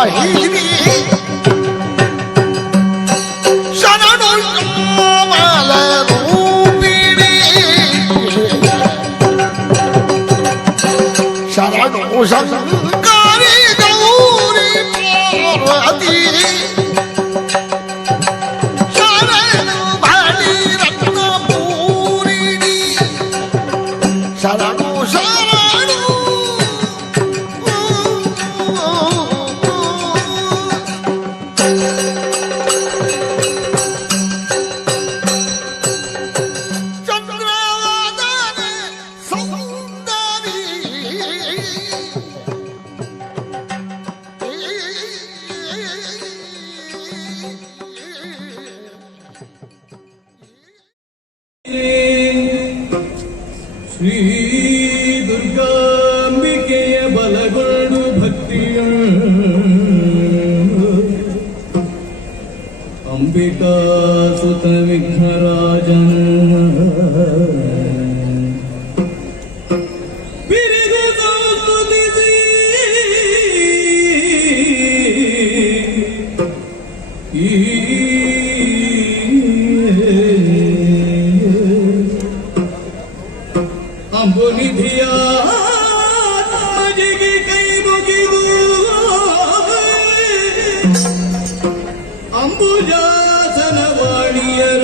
ವಾಹಿನಿ ಶರಣು ಕಮಲ ರೂಪಿಣಿ ಶರಣು ಶಂಕರಿ ಗೌರಿ ಪಾರ್ವತಿ ಶರಣು ಬಲಿ ರತ್ನಪೂರಿಣಿ ಶರಣು ಶರಣು ಚಂದ್ರವದನೆ ಸೌಂದರಿ ಶ್ರೀ ದುರ್ಗಾಂಬಿಕೆಯ ಬಲಗೊಂಡು ಭಕ್ತಿಯ ಅಂಬಿಕಾ ಸುತ ವಿಘ್ನರಾಜನ ಬಿರಿದು ಸಂಸ್ತುತಿಸಿ ಅಂಬುನಿಧಿಯ ಜಿಗಿ ಕೈ ಮುಗಿದು ಅಂಬುಜಾಸನ ವಾಣಿಯರ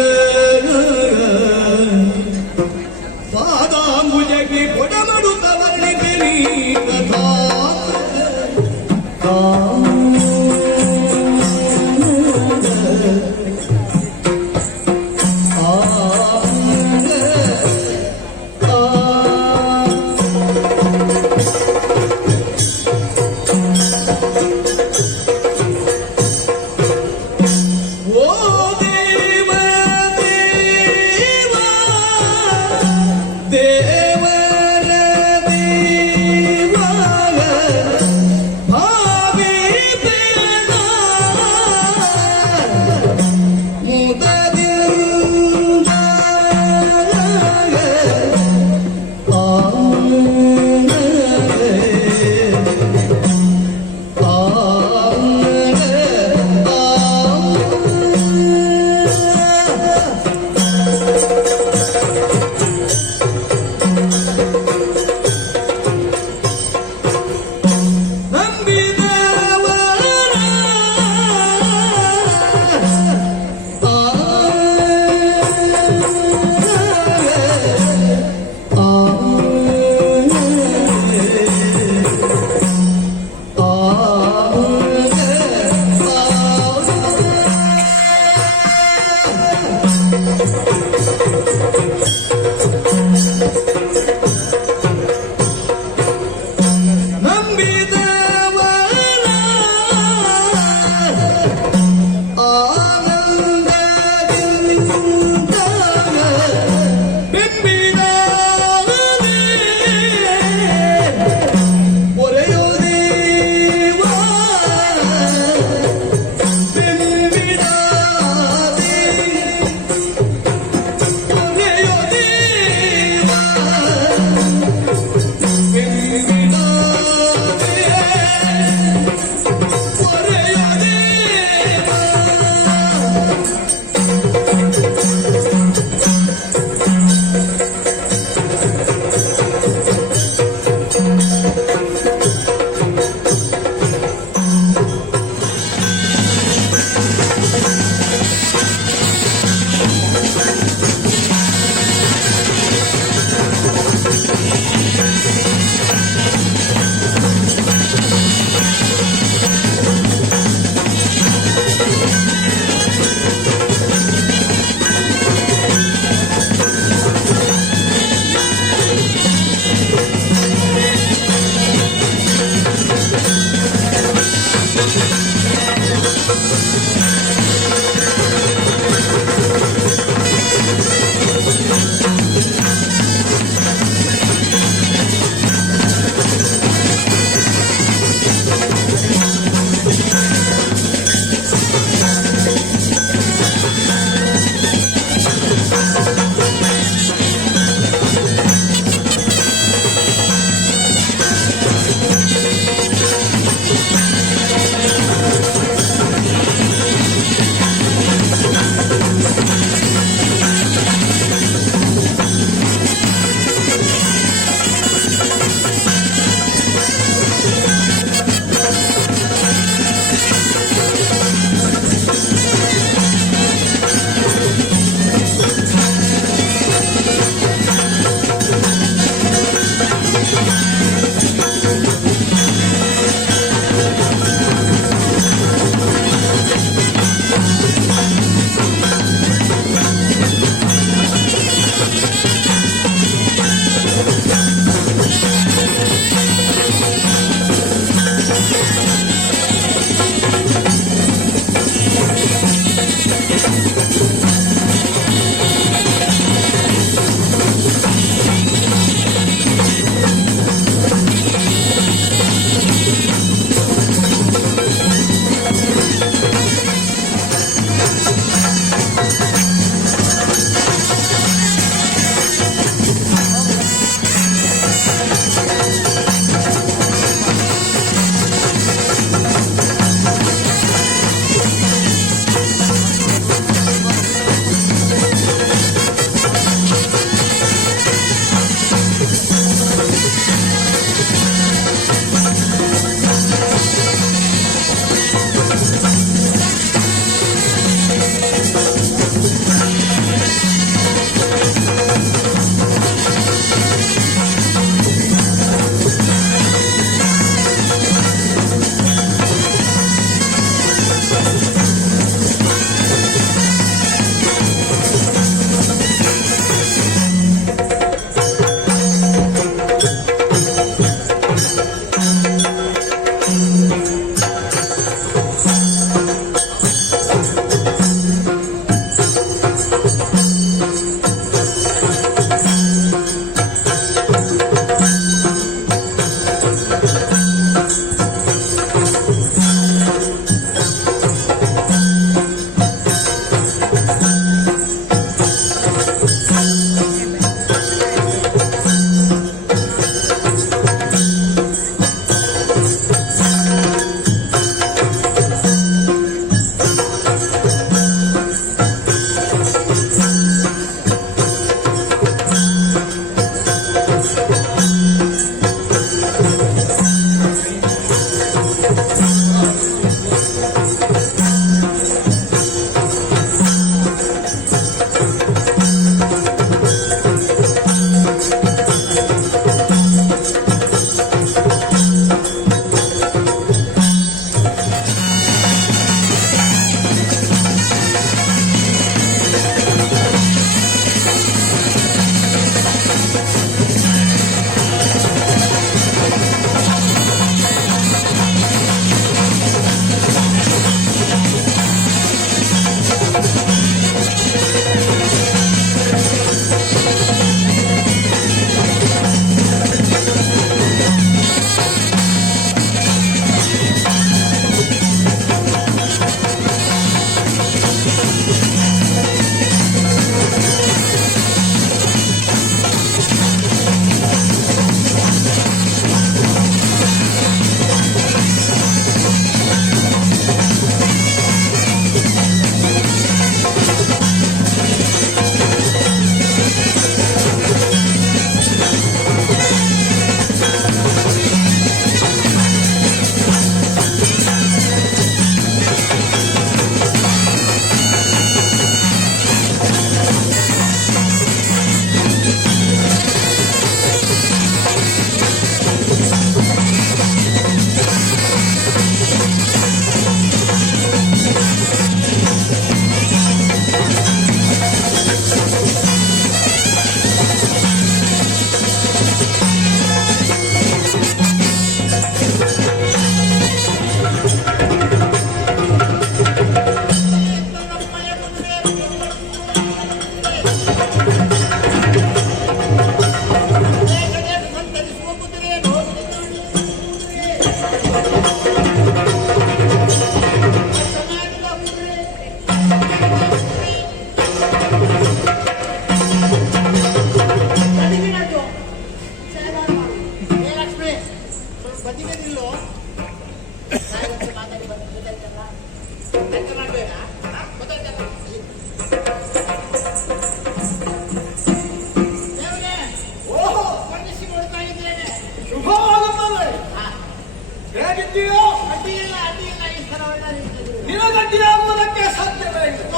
ನಿನಗಡ್ಡಿಯಾಗುವುದಕ್ಕೆ ಸಾಧ್ಯವೇ ಇಲ್ಲ.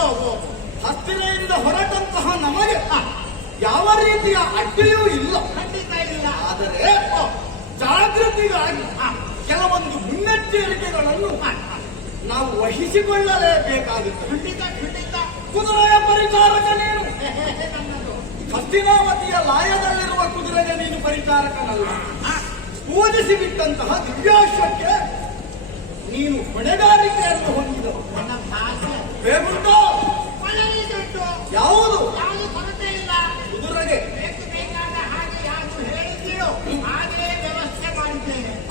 ಹತ್ತಿರದಿಂದ ಹೊರಟಂತಹ ನಮಗೆ ಯಾವ ರೀತಿಯ ಅಡ್ಡಿಯೂ ಇಲ್ಲ. ಆದರೆ ಜಾಗೃತಿಗಾಗಿ ಕೆಲವೊಂದು ಮುನ್ನೆಚ್ಚರಿಕೆಗಳನ್ನು ನಾವು ವಹಿಸಿಕೊಳ್ಳಲೇಬೇಕಾಗುತ್ತದೆ. ಕುದುರೆಯ ಪರಿಚಾರಕ ನೀನು. ಹಸ್ತಿನಾವತಿಯ ಲಾಯದಲ್ಲಿರುವ ಕುದುರೆಗೆ ನೀನು ಪರಿಚಾರಕನಲ್ಲ. ಪೂಜಿಸಿ ಬಿಟ್ಟಂತಹ ದಿವ್ಯಾಶ್ವಕ್ಕೆ ನೀನು ಹೊಣೆಗಾರಿಕೆಯನ್ನು ಹೊಂದಿದವು. ಬೇಗುಂಟು ಯಾವುದು ಕುದುರೆಗೆ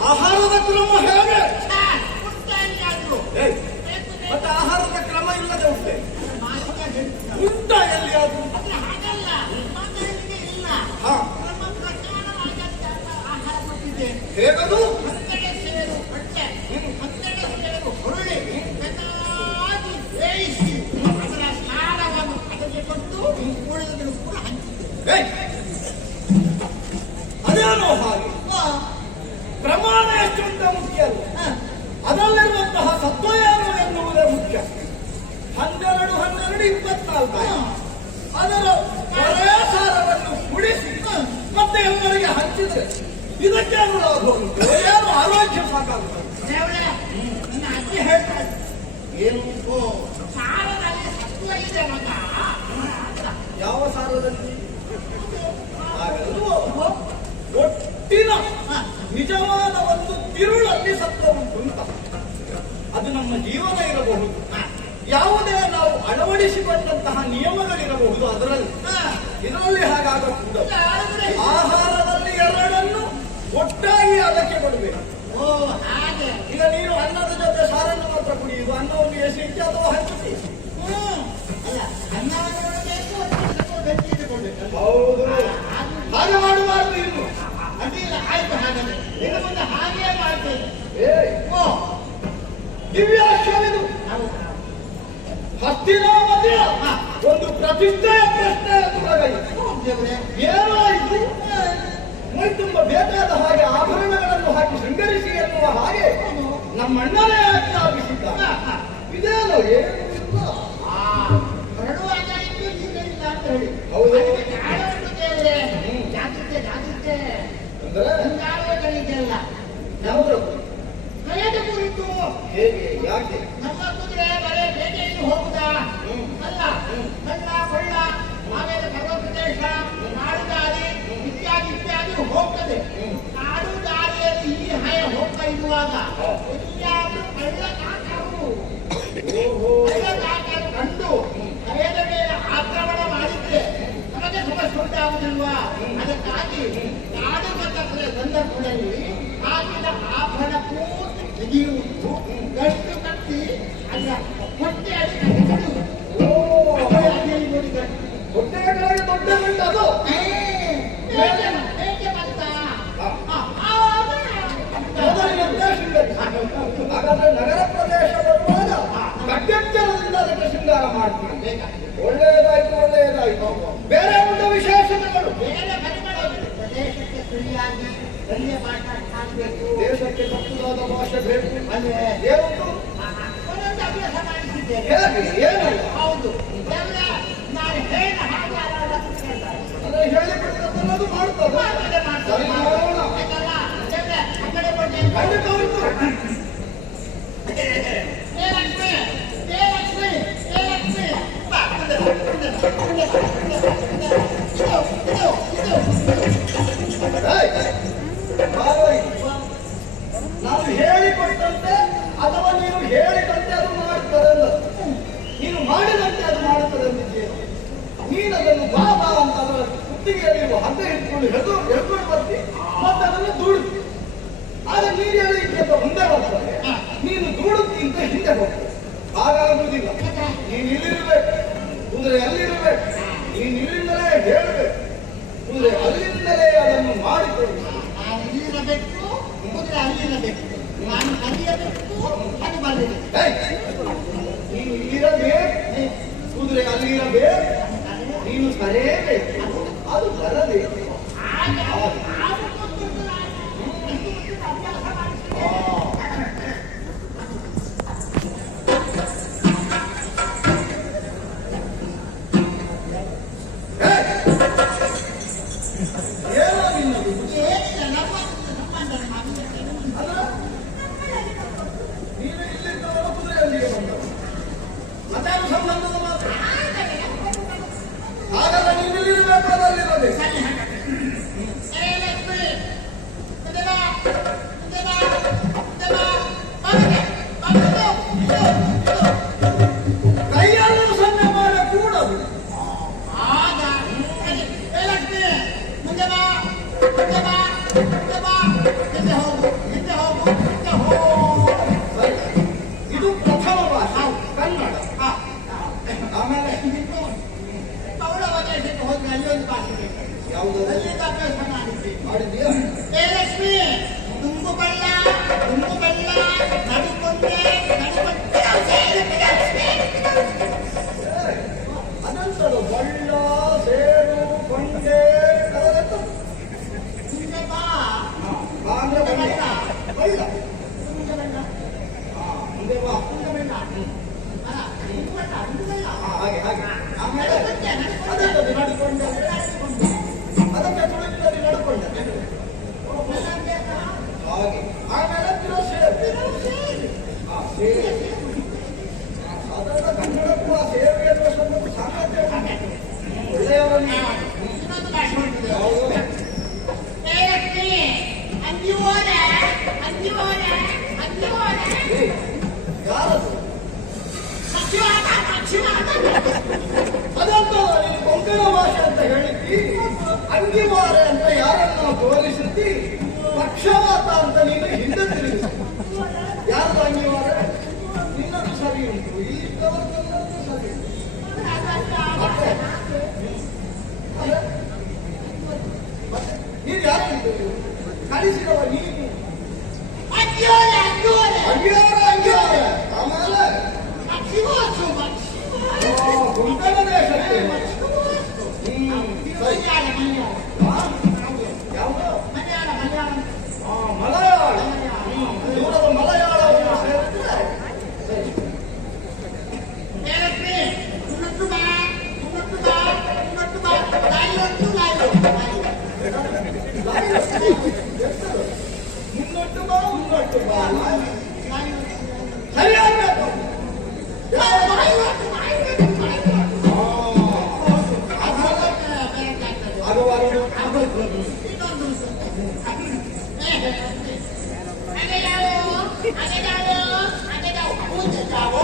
ಆಹಾರದ ಕ್ರಮ ಹೇಗೆ? ಮತ್ತೆ ಆಹಾರದ ಕ್ರಮ ಇಲ್ಲದೆ ಉಂಟೆ ಉಂಟ ಎಲ್ಲಿಯಾದ್ರು? ಹೇಗದು? ಅದೇನೋ ಹಾಗೆ ಪ್ರಮಾಣ ಎಷ್ಟುಂಟ ಮುಖ್ಯ ಅಲ್ಲ, ಅದರಲ್ಲಿರುವಂತಹ ಸತ್ವ ಏನು ಎನ್ನುವುದೇ ಮುಖ್ಯ. 12 24 ಅದರ ಸಾರವನ್ನು ಕುಡಿಸಿ ಮತ್ತೆ ಎಲ್ಲರಿಗೆ ಹಂಚಿದ್ರೆ ಇದಕ್ಕೇನು ಲಾಭ ಉಂಟು? ಏನು ಆರೋಗ್ಯ ಸಾಕಾಗುತ್ತದೆ. ಅಜ್ಜಿ ಹೇಳ್ತಾರೆ ಏನು ಸಾರದಲ್ಲಿ ಸತ್ವ ಇದೆ ಮಗ. ಯಾವ ಸಾರದಲ್ಲಿ? ಹಾಗಲ್ವೋ ಒಟ್ಟಿನ ನಿಜವಾದ ಒಂದು ಯಾವುದೇ ನಾವು ಅಳವಡಿಸಿಕೊಂಡಂತಹ ನಿಯಮಗಳಿರಬಹುದು ಅದರಲ್ಲಿ ಇದರಲ್ಲಿ ಹಾಗಾಗಬಹುದು. ಆಹಾರದಲ್ಲಿ ಎರಡನ್ನು ಒಟ್ಟಾಗಿ ಅದಕ್ಕೆ ಕೊಡಬೇಕು. ಓ ಹಾಗೆ. ಈಗ ನೀನು ಅನ್ನದ ಜೊತೆ ಸಾರನ್ನು ಮಾತ್ರ ಕುಡಿಯುವುದು, ಅನ್ನವನ್ನು ಎಸೆಯಿಸಿ ಅಥವಾ ಹಂಚುತ್ತಿ. ಅಲ್ಲ ಅನ್ನವನ್ನು ಬೇಕು, ಅದನ್ನು ಗಟ್ಟಿ ಇಟ್ಟುಕೊಳ್ಬೇಕು. ಹೌದು, ಹಾಗೆ ಮಾಡಬಾರ್ದು. ಇನ್ನು ಅಡ್ಡಿಲ್ಲ, ಆಯ್ತು. ಹಾಗಾದ್ರೆ ಇನ್ನು ಮುಂದೆ ಹಾಗೇ ಮಾಡ್ತೇನೆ. ಓ ದಿವ್ಯಾಶ್ವವಿದು ಹೌದು. ಹಸ್ತಿನಾವತಿಯ ಒಂದು ಪ್ರತಿಷ್ಠೆಯ ಪ್ರಶ್ನೆ ಎದುರಾಯಿತು. ದೇವ್ರೆ, ಏನಾಯಿತು? ಮೈ ತುಂಬ ಬೇಕಾದ ಹಾಗೆ ಆಭರಣಗಳನ್ನು ಹಾಕಿ ಶೃಂಗರಿಸಿ ಎನ್ನುವ ಹಾಗೆ ನಮ್ಮಣ್ಣನೇ ಆಜ್ಞಾಪಿಸಿದ್ದ. ಇದೇನು ಏನು ಇಲ್ಲ. ಹೊರಡುವಾಗ ಇದ್ದು ನೀರಿಲ್ಲ ಅಂತ ಹೇಳಿ. ಹೌದು. ಅದಕ್ಕೆ ಕಾರಣ ಉಂಟು ದೇವ್ರೆ. ಜಾಗ್ರತೆ ಜಾಗ್ರತೆ. ಅಂದ್ರೆ ಮುಂದಾಳುಗಳಿಗೆಲ್ಲ ಯಾವುದ್ರ ಕಳೆದ ಕುರಿತು. ಹೇಗೆ, ಯಾಕೆ? ನಮ್ಮ ಕುದುರೆ ಬರೇ ಬೇಟೆಯನ್ನು ಹೋಗುದಾ? ಅಲ್ಲ, ಕಳ್ಳ ಕೊಳ್ಳ, ಆಮೇಲೆ ಪರ್ವತ ಪ್ರದೇಶ, ನಾಡು ದಾರಿ ಇತ್ಯಾದಿ ಇತ್ಯಾದಿ ಹೋಗ್ತದೆ. ನಾಡು ದಾರಿಯಲ್ಲಿ ಈ ಹಯ ಹೋಗ್ತಾ ಇರುವಾಗ ಎಲ್ಲಿಯಾದ್ರೂ ಕಳ್ಳಕಾಕರು ಕಂಡು ಹಯದ ಮೇಲೆ ಆಕ್ರಮಣ ಮಾಡಿದ್ರೆ ನಮಗೆ ಸಮಸ್ಯೆ ಉಂಟಾಗುವುದಿಲ್ವಾ? ಅದಕ್ಕಾಗಿ ನಾಡು ಬಂದ ಸಂದರ್ಭದಲ್ಲಿ ಹಾಕಿದ ಆಭರಣ ಪೂರ್ತಿ ತೆಗೆಯುವುದು, ಗಟ್ಟು ಕಟ್ಟಿ ಅದರ ಹೊಟ್ಟೆಯಲ್ಲಿ ಕಟ್ಟಿಡುವುದು. ನೋಡಿ ಗಟ್ಟು ಹೊಟ್ಟೆಗಾಗಿ ದೊಡ್ಡ ಗಂಟು ಅದು. ಬೇಟೆ ಬಂತ. ಮೊದಲಿನಂತೆ ಶೃಂಗರಿಸಿ. ಹಾಗಾದ್ರೆ ನಗರ ಪ್ರದೇಶ ಬರುವಾಗ ಗಡ್ಡೆಚ್ಚರದಿಂದ ಅದಕ್ಕೆ ಶೃಂಗಾರ ಮಾಡ್ತೀವಿ. ಒಳ್ಳೆಯದಾಯ್ತು, ಒಳ್ಳೆಯದಾಯ್ತು. ಬೇರೆ ಒಂದು ವಿಶೇಷತೆಗಳು. ಬೇರೆ ಪರಿಮಳ ಪ್ರದೇಶಕ್ಕೆ ಸರಿಯಾಗಿ ಗಣ್ಯ ಮಾತಾಡಬೇಕು. ದೇಶಕ್ಕೆ ತಕ್ಕುದಾದ ಭಾಷೆ ಬೇಕು. ಅಲ್ವೇ? ಏನುಂಟು? ಒಂದೊಂದು ಅಭ್ಯಾಸ ಮಾಡಿಸಿದ್ದೇನೆ. ಹೇಗೆ, ಏನಲ್ಲ ಹೌದು. ದೇವ್ರೆ, ನಾನು ಹೇಳಿದ ಹಾಗೆ ಯಾರಾದ್ರೂ ಕೇಳ್ತಾರೆ. ಅಂದ್ರೆ ಹೇಳಿಬಿಟ್ಟದನ್ನದು ಮಾಡ್ತದೆ. ಮಾಡ್ತದೆ, ಮಾಡ್ತದೆ, ಸರಿ, ಮಾಡೋಣ. ಆಯ್ತಲ್ಲ? ದೇವ್ರೆ, ಆ ಕಡೆ ಕೊಡ್ತೇನೆ. ಖಂಡಿತ ಉಂಟು. ಏ ಲಕ್ಷ್ಮಿ, ಏ ಲಕ್ಷ್ಮಿ, ಏ ಲಕ್ಷ್ಮಿ. ಬಾ, ಮುಂದೆ ಬಾ, ಮುಂದೆ ಬಾ, ಮುಂದೆ ಬಾ, ಮುಂದೆ ಬಾ, ಮುಂದೆ ಬಾ. ಏಯ್, ಭಾಗವಹಿಸಿ. ನಾವು ಹೇಳಿಕೊಟ್ಟಂತೆ ಅಥವಾ ನೀನು ಹೇಳಿದಂತೆ ಅದು ಮಾಡುತ್ತದೆ ಅಲ್ಲ. ನೀನು ಮಾಡಿದಂತೆ ಅದು ಮಾಡುತ್ತದೆ ಅಂತಿದ್ದೇನೆ. ನೀನು ಅದನ್ನು ಬಾಬಾ ಅಂತ ಅದರ ಕುತ್ತಿಗೆಯಲ್ಲಿರುವ ಹಗ್ಗ ಹಿಡ್ಕೊಂಡು ಎಳ್ಕೊಂಡು ಬರ್ತಿ, ಮತ್ತೆ ಅದನ್ನು ದೂಡುತ್ತಿ. ಆದ್ರೆ ನೀನು ಹೇಳಿದ್ದಕ್ಕೆ ಮುಂದೆ ಬರ್ತದೆ, ನೀನು ದೂಡುತ್ತಿಂತ ಹಿಂದೆ ಹೋಗ್ತದೆ. ಹಾಗಾಗುವುದಿಲ್ಲ. ನೀನು ಇಲ್ಲಿರ್ಬೇಕು, ಕುದುರೆ ಅಲ್ಲಿರ್ಬೇಕು. ನೀನು ಇಲ್ಲಿಂದಲೇ ಹೇಳಬೇಕು, ಕುದುರೆ ಅಲ್ಲಿಂದಲೇ ಅದನ್ನು ಮಾಡಿಕೊಳ್ಬೇಕು. ನಾನು ಇಲ್ಲಿರಬೇಕು, ಕುದುರೆ ಅಲ್ಲಿರಬೇಕು. ನಾನು ಅಲ್ಲಿರಬೇಕು, ಅದು ಬರಬೇಕು. ನೀನು ಇಲ್ಲಿರಬೇಕು, ಕುದುರೆ ಅಲ್ಲಿರಬೇಕು. ನೀನು ಸರೇಬೇಕು, ಅದು ಬರಬೇಕು. ಏನೋ ನಿನ್ನದು? ನೀನು ಇಲ್ಲಿದ್ದವರು ಕುದುರೆಯೊಂದಿಗೆ ಬಂದವರು, ಮತ್ತಾರು ಸಂಬಂಧದ ಮಾತು. ಹಾಗಾದ್ರೆ ನೀನು ಇಲ್ಲಿರಬೇಕು, ಅದಲ್ಲಿರಬೇಕು. ಕೈಯನ್ನು ಸನ್ನೆ ಮಾಡಕೂಡದು. ಸರಿ, ಇದು ಪ್ರಥಮ ಭಾಷೆ ಕನ್ನಡ. ಆಮೇಲೆ ಹೋದ್ರೆ ಅಲ್ಲಿ ಒಂದು ಭಾಷೆ ಬೇಕು. ಯಾವುದು ಅಲ್ಲಿಂದ ಅಭ್ಯಾಸ ಮಾಡಿದ್ದೀವಿ. ಮಾಡಿದ್ಯಾ? ಏ ಲಕ್ಷ್ಮಿ, ತುಂಬು ಬಳ್ಳ ನಡುಕೊಂಡೆ ಅನಂತರು ಬಳ್ಳ ಸೇರು ಕೊಂಡೆ ಕರಗತ್ತ. ಮುಂದೆ ಬಾ. ಅಂದ್ರೆ ಬಳ್ಳ ಬಳ್ಳ. ಮುಂದೆ ಬಣ್ಣ. ಮುಂದೆ ಬಾ. ಮುಂದೆ ಬಣ್ಣ. ಅಲ್ಲ, ಇದು ಬಣ್ಣ, ಇದು ಬಣ್ಣ. ಹಾಗೆ ಹಾಗೆ. ಆಮೇಲೆ ನಡುಕೊಂಡೆ, ಅದಕ್ಕೆ ನಡುಕೊಂಡೆ, ಅದಕ್ಕೆ ತುಳುಕಿನಲ್ಲಿ ನಡುಕೊಂಡೆ ಹಾಗೆ. ಆಮೇಲೆ ಸೇರು. ಸೇರು ಸಾಧಾರಣ ಕನ್ನಡಕ್ಕೂ ಆ ಸೇರು ಎನ್ನುವ ಶಬ್ದಕ್ಕೂ ಸಾಮರ್ಥ್ಯ ಉಂಟು. ಒಳ್ಳೆಯವರನ್ನು ಇನ್ನೊಂದು ಭಾಷೆ ಉಂಟು. ಹೌದು. ಏ ಲಕ್ಷ್ಮಿ, ಅಂಗಿ ಹೋದೆ. ಯಾರದು? ಸಚಿವ ಅಂತ ಹೇಳಿದ್ದಿ, ಅಂಗಿವಾರೆ ಅಂತ ಯಾರನ್ನ ತೋರಿಸಿದ್ದಿ, ಪಕ್ಷವಾತ ಅಂತ ನೀನು ಹಿಂದೆ ತಿರುಗಿಸಿ. ಯಾರು ಅಂಗಿವಾರೆ? ನಿನ್ನದು ಸರಿ ಉಂಟು, ಇಲ್ಲಿದ್ದವರದೆಲ್ಲವೂ ಸರಿ ಉಂಟು. ಮತ್ತೆ ನೀನು ಯಾರು ಕಳಿಸಿದವ ನೀನು. ಅಜ್ಜಿಯವರೇ, ಅಜ್ಜಿಯವರೇ. ಅಂಗಿವಾರೆ ಆಮೇಲೆ ಮಕ್ಷಿವಾಸು, ಮಕ್ಷಿವಾಸು. ಗುಂಟನ ದೇಶಕ್ಕೆ ಮಲಯಾಳ, ಯಾವುದು? ಮಲಯಾಳ, ಮಲಯಾಳ. ಮಲಯಾಳ. ದೂರದ ಮಲಯಾಳವನ್ನು ಸೇರಿದ್ರೆ ಡೈರೆಕ್ಟ್ರಿ, ಮುನ್ನಟ್ಟು ಬಾ, ಮುನ್ನಟ್ಟು ಬಾ, ಮುನ್ನಟ್ಟು ಬಾ. ಲಾಯಿರೊಟ್ಟು, ಲಾಯಿರೊಟ್ಟು, ಲಾಯಿರೊಟ್ಟು. ಮುನ್ನೊಟ್ಟು ಬಾ, ಮುನ್ನೊಟ್ಟು ಬಾ. ಲಾಯಿರೊಟ್ಟು. ಸರಿಯಾಗಬೇಕು. ಲಾಯಿರೊಟ್ಟು, ಲಾಯಿರೊಟ್ಟು, ಲಾಯಿರೊಟ್ಟು. ಅದು ಇನ್ನೊಂದು आगे जाओ, आगे जाओ, आगे जाओ, पूछ जाओ,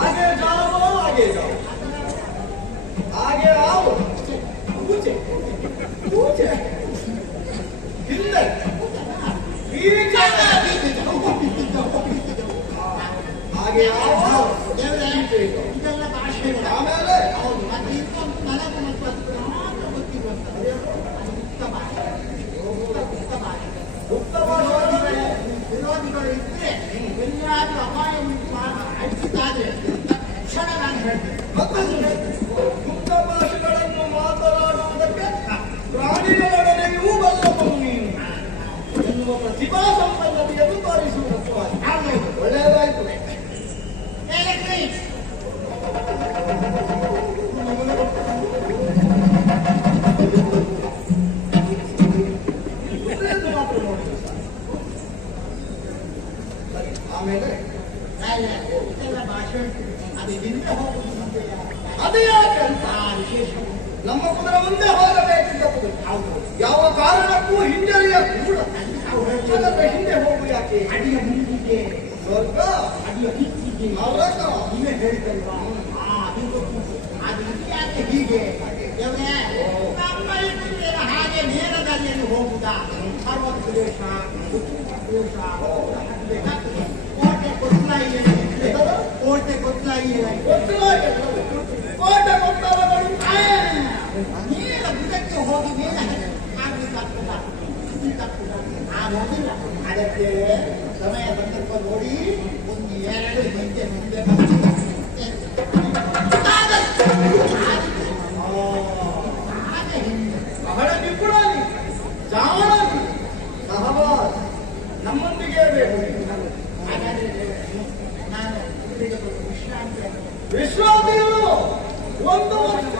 आगे जाओ, आगे जाओ, आगे आओ, पूछे, पूछे, हिंदे, पीछे, आगे आओ, ಇದೆಲ್ಲ ಭಾಷೆಗಳು. ಆಮೇಲೆ ಹೌದು, ಮತ್ತೆ ಇನ್ನೊಂದು ನನಗೆ ಮತ್ತು ಅದು ಗೊತ್ತಿರುವಂಥದ್ದು. ಉತ್ತಮ ಉತ್ತಮ ವಿರೋಧಿಗಳು ಇದ್ರೆ ಎಲ್ಲಾದ್ರೂ ಅಪಾಯ ಉಂಟು ಅಳಿಸಿದ್ದಾದ್ರೆ ತಕ್ಷಣ ನಾನು ಹೇಳ್ತೇನೆ. ಮುಕ್ತ ಭಾಷೆಗಳನ್ನು ಮಾತನಾಡುವುದಕ್ಕೆ ಪ್ರಾಣಿಗಳೊಡನೆಯೂ ಬಲ್ಲವನು ನೀನು ಎನ್ನುವ ಪ್ರತಿಭಾ ಸಂಪನ್ನತೆಯನ್ನು ತೋರಿಸುವುದು ಒಳ್ಳೆಯದಾಯಿತು. ಆಮೇಲೆ ಇದೆಲ್ಲ ಭಾಷೆ ಉಂಟು, ಅದು ಹಿಂದೆ ಹೋಗುದು ಅದು ಯಾಕೆ ಅಂತ ವಿಶೇಷ. ನಮ್ಮ ಕುದುರೆ ಮುಂದೆ ಹೋಗಬೇಕಿದ್ದ ಕುದುರೆ ಯಾವ ಕಾರಣಕ್ಕೂ ಹಿಂಜರಿಯ ಕೂಡ ಹಾಗಾದ್ರೆ ಹಿಂದೆ ಹೋಗು ಯಾಕೆ? ಅಡಿಯ ಮುಂದಿಗೆ ಸ್ವರ್ಗ ಅಡಿಯ ಹಿಚ್ಚಿಗೆ ನರಕ ನೀವೇ ಹೇಳಿದಲ್ವಾ? ಅದು ಗೊತ್ತು. ಅದು ಯಾಕೆ ಹೀಗೆ ದೇವ್ರೇ, ನಮ್ಮ ಇಟ್ಟಿದ್ದೇನ ಹಾಗೆ ನೇರದಲ್ಲಿ ಹೋಗುದಾ? ಪರ್ವತ ಪ್ರದೇಶ, ಉತ್ತರ ಪ್ರದೇಶ ಬೇಕಾಗ್ತದೆ. ಕೋಟೆ ಕೊತ್ತಲಾಯಿ, ಕೋಟೆ ಕೊತ್ತಲಾಯಿ, ಕೋಟೆ ಕೊತ್ತಲಗಳು ನೇರ ಬುಡಕ್ಕೆ ಹೋಗಿ ಮೇಲೆ ಆಗ್ಲಿಕ್ಕಾಗ್ತದ? ನಾನು ಹೋಗಿಲ್ಲ. ಅದಕ್ಕೆ ಸಮಯ ಸಂದರ್ಭ ನೋಡಿ ಒಂದು 2 ಹೆಜ್ಜೆ ಮುಂದೆ ಬಹಳ ನಿಪುಣ ಜಾವಣಿ ಸಹವಾಸ ನಮ್ಮೊಂದಿಗೆ ಬೇಕು. ಹಾಗಾದ್ರೆ ನಾನು ವಿಶ್ರಾಂತಿ ವಿಶ್ರಾಂತಿಗಳು ಒಂದು ವರ್ಷ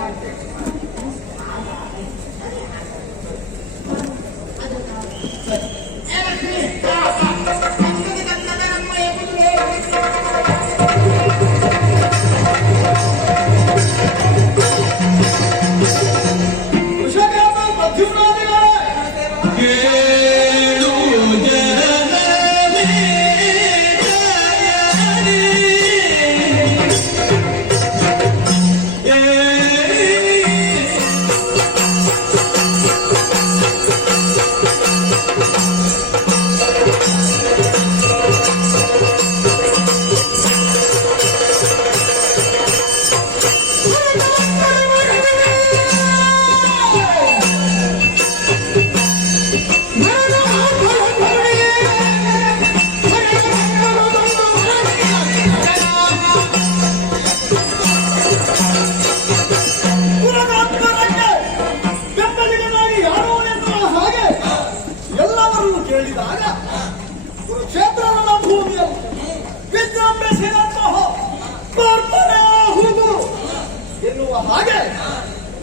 ಹಾಗೆ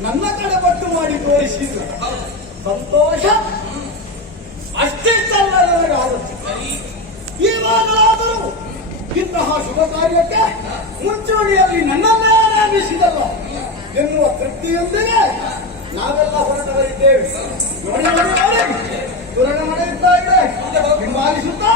ನನ್ನ ಕಡೆ ಪಟ್ಟು ಮಾಡಿ ತೋರಿಸಿದ್ರು ಸಂತೋಷ ಅಷ್ಟಿಷ್ಟಲ್ಲ ನನಗಾಗುತ್ತೆ. ಇವಾಗಲಾದರೂ ಇಂತಹ ಶುಭ ಕಾರ್ಯಕ್ಕೆ ಮುಂಚೂಣಿಯಲ್ಲಿ ನನ್ನನ್ನೇ ನೇಮಿಸಿದಲ್ಲ ಎನ್ನುವ ತೃಪ್ತಿಯೊಂದಿಗೆ ನಾವೆಲ್ಲ ಹೊರಟವರಿದ್ದೇವೆ. ನೋಡಿ ನೋಡಿ ನೋಡಿ ತುರಣ ನಡೆಯುತ್ತಾ ಇದೆ, ಹಿಂಬಾಲಿಸುತ್ತಾ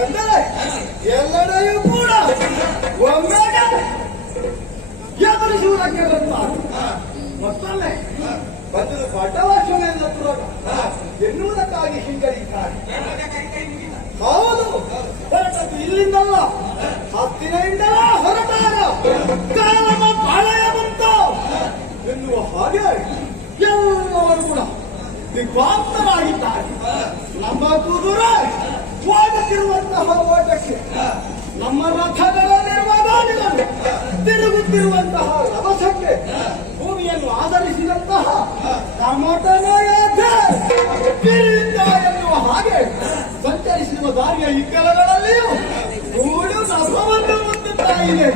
ಯಾಕಂದರೆ ಎಲ್ಲೆಡೆಯೂ ಕೂಡ ಒಮ್ಮೆಗೆ ಎದುರಿಸುವುದಕ್ಕೆ ಬರ್ತಾರೆ. ಮತ್ತೊಮ್ಮೆ ಬಂದು ಪಟವಾಶ್ವಮೆಯನ್ನು ಎನ್ನುವುದಕ್ಕಾಗಿ ಹಿಂಜರಿದ್ದಾರೆ. ಹೌದು, ಹೊರಟದ್ದು ಇಲ್ಲಿಂದಲ್ಲ, ಹತ್ತಿರದಿಂದಲೇ ಹೊರಟಾರ ಕಾಲಮ ಪಾಳೆಯ ಬಂತು ಎನ್ನುವ ಹಾಗೆ ಎಲ್ಲವರು ಕೂಡ ದಿಗ್ಭ್ರಾಂತರಾಗಿದ್ದಾರೆ. ನಮ್ಮ ಕುದುರೆ ಓಡುತ್ತಿರುವಂತಹ ಓಟಕ್ಕೆ, ನಮ್ಮ ರಥಗಳಲ್ಲಿರುವ ಗಾಡಿಗಳು ತಿರುಗುತ್ತಿರುವಂತಹ ರಭಸಕ್ಕೆ, ಭೂಮಿಯನ್ನು ಆಧರಿಸಿದಂತಹ ಟಮಟನ ಎನ್ನುವ ಹಾಗೆ ಸಂಚರಿಸಿರುವ ದಾರಿಯ ಇಕ್ಕೆಲಗಳಲ್ಲಿಯೂ ಕೂಡು ನಭವನ್ನು ಹೊಂದುತ್ತಾ ಇದೆ.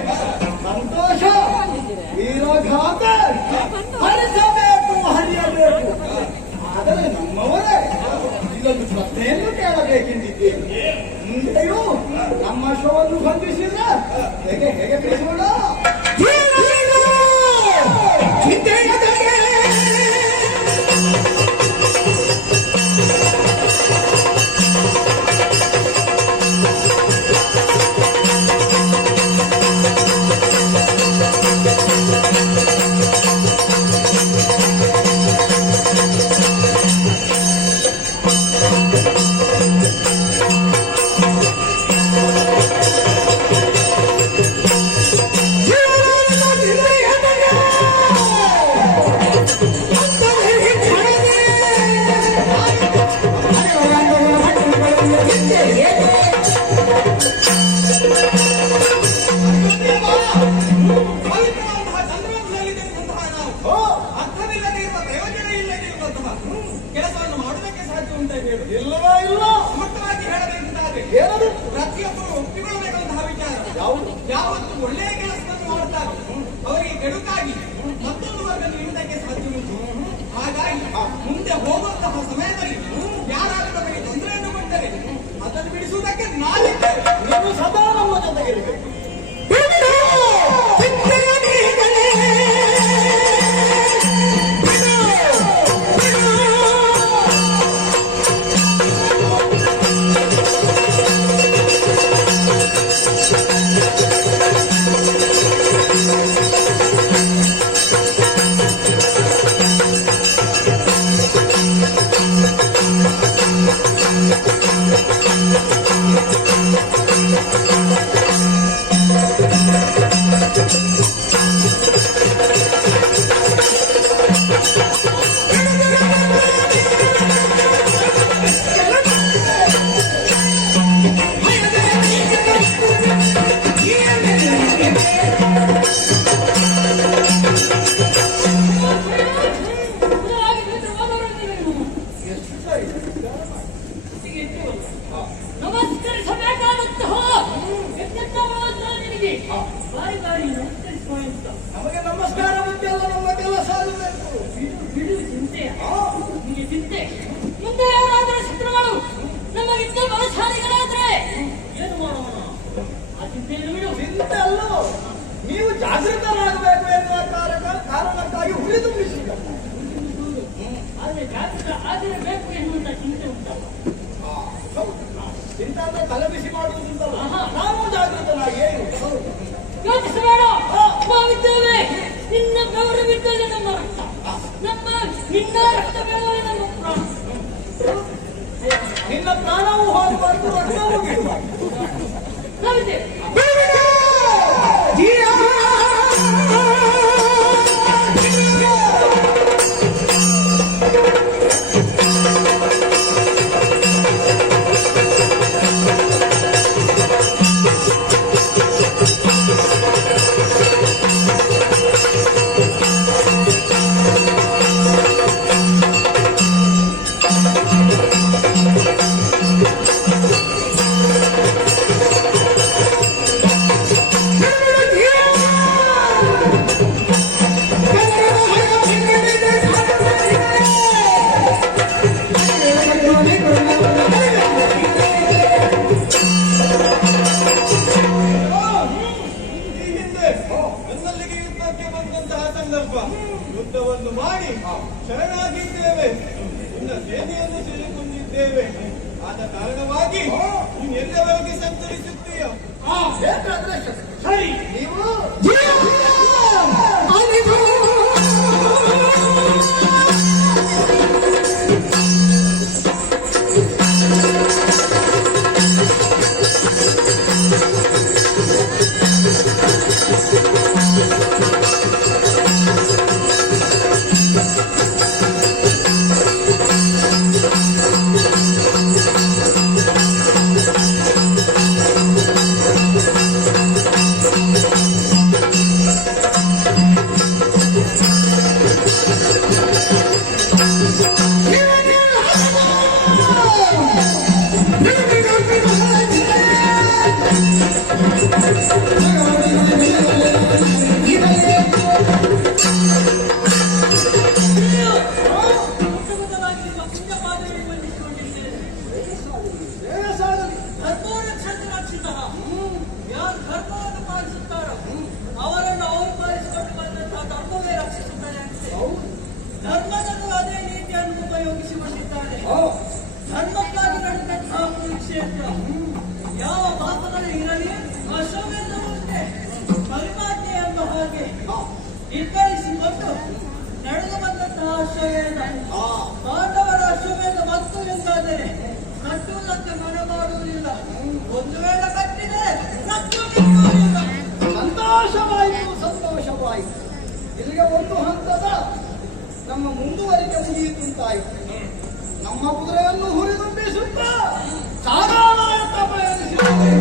ಸಂತೋಷ, ವೀರಘಾತ, ಹರಿಸಬೇಕು, ಹರಿಯಬೇಕು. ಆದರೆ ನಮ್ಮವರೇ ಇದೊಂದು ಪ್ರಶ್ನೆಯನ್ನು ಕೇಳಬೇಕೆಂದಿದ್ದೇನೆ. ಮುಂದೆಯೂ ನಮ್ಮ ಶವವನ್ನು ಬಂಧಿಸಿದ್ರೆ ಹೇಗೆ ಹೇಗೆ ತಿಳಿಸೋಣ? ಕೆಲಸವನ್ನು ಮಾಡುವುದಕ್ಕೆ ಸಾಧ್ಯ ಉಂಟ ಹೇಳು. ಇಲ್ಲವಾ ಇಲ್ಲ? ಸ್ಪಷ್ಟವಾಗಿ ಹೇಳಬೇಕಿದ್ದಾರೆ. ಏನದು? ಪ್ರತಿಯೊಬ್ಬರು ಒಪ್ಪಿಕೊಳ್ಳಬೇಕಾದಂತಹ ವಿಚಾರ. ಯಾವುದು? ಯಾವತ್ತು ಒಳ್ಳೆಯ ಕೆಲಸವನ್ನು ಮಾಡುತ್ತಾರೆ ಅವರಿಗೆ ಕೆಡುಕಾಗಿ ಮತ್ತೊಂದು ವರ್ಗ ನೀಡುವುದಕ್ಕೆ ಸಾಧ್ಯ ಉಂಟು. ಹಾಗಾಗಿ ಮುಂದೆ ಹೋಗುವಂತಹ ಸಮಯದಲ್ಲಿ ಯಾರಾದರೂ ನಮಗೆ ತೊಂದರೆಯನ್ನು ಕೊಟ್ಟರೆ ಅದನ್ನು ಬಿಡಿಸುವುದಕ್ಕೆ ನಾವಿದ್ದೇವೆ. ನೀನು ಸದಾ ನಮ್ಮ ಜೊತೆಗಿರಬೇಕು. ನಮಗೆ ನಮಸ್ಕಾರ ಮುಖ್ಯ ಅಲ್ಲ, ನಮ್ಮ ಕೆಲಸ ಆಗಬೇಕು. ಮುಂದೆ ಯಾರಾದರೂ ಶತ್ರುಗಳು ನಮಗಿಂತ ಬಲಶಾಲಿಗಳಾದ್ರೆ ಏನು ಮಾಡೋಣ? ಆ ಚಿಂತೆಯನ್ನು ಬಿಡು. ಚಿಂತೆ ಅಲ್ಲ, ನೀವು ಜಾಗೃತರಾಗಬೇಕು ಎನ್ನುವ ಕಾರಣಕ್ಕಾಗಿ ಹುರಿದುಂಬಿಸಿದ. ಆದ್ರೆ ಜಾಗೃತ ಆಗಿರಬೇಕು ಎನ್ನುವಂತ ಚಿಂತೆ ಉಂಟಲ್ಲ. ಚಿಂತೆ ಅಂದ್ರೆ ತಲೆ ಬಿಸಿ ಮಾಡುವುದಿಲ್ಲ. ನಾವು ಜಾಗೃತರಾಗಿ ಯೋಚಿಸಬೇಡ, ನಾವಿದ್ದೇವೆ. ನಿನ್ನ ಬೆವರವಿದ್ದರೆ ನಮ್ಮ ರಕ್ತ, ನಿನ್ನ ರಕ್ತ ಬೆವರೇ ನಮ್ಮ ಪ್ರಾಣ. ನಿನ್ನ ಪ್ರಾಣವೂ ಹೋಗಬಾರ್ದು, ರಕ್ತವೂ ಬಿಡಬಾರ್ದು. ನಾವಿದ್ದೇವೆ. ಪುತ್ರ ಯಾವ ಪಾಪಗಳು ಇರಲಿ ಅಶ್ವಮೇಧವಂತೆ ಪರಿಮಾಜ್ಞೆ ಎಂಬ ಹಾಗೆ ನಿರ್ಧರಿಸಿಕೊಂಡು ನಡೆದು ಬಂದಂತಹ ಅಶ್ವಮೇಧ ಪಾಂಡವರ ಅಶ್ವಮೇಧ ಮತ್ತು ಎಂದಾದರೆ ಕಟ್ಟುವುದಕ್ಕೆ ಮನ ಮಾಡುವುದಿಲ್ಲ. ಒಂದು ವೇಳೆ ಕಟ್ಟಿದರೆ ರಕ್ತ ಬಿಡುವುದಿಲ್ಲ. ಸಂತೋಷವಾಯಿತು. ಇಲ್ಲಿಗೆ ಒಂದು ಹಂತದ ನಮ್ಮ ಮುಂದುವರಿಕೆ ಮುಗಿಯುತ್ತಂತಾಯಿತು. ನಮ್ಮ ಕುದುರೆಯನ್ನು ಹುರಿದುಂಬಿಸುತ್ತಾ ಸಾಗಾಣಾಯತ್ತ ಪ್ರಯಾಣಿಸಿದ್ದೇವೆ.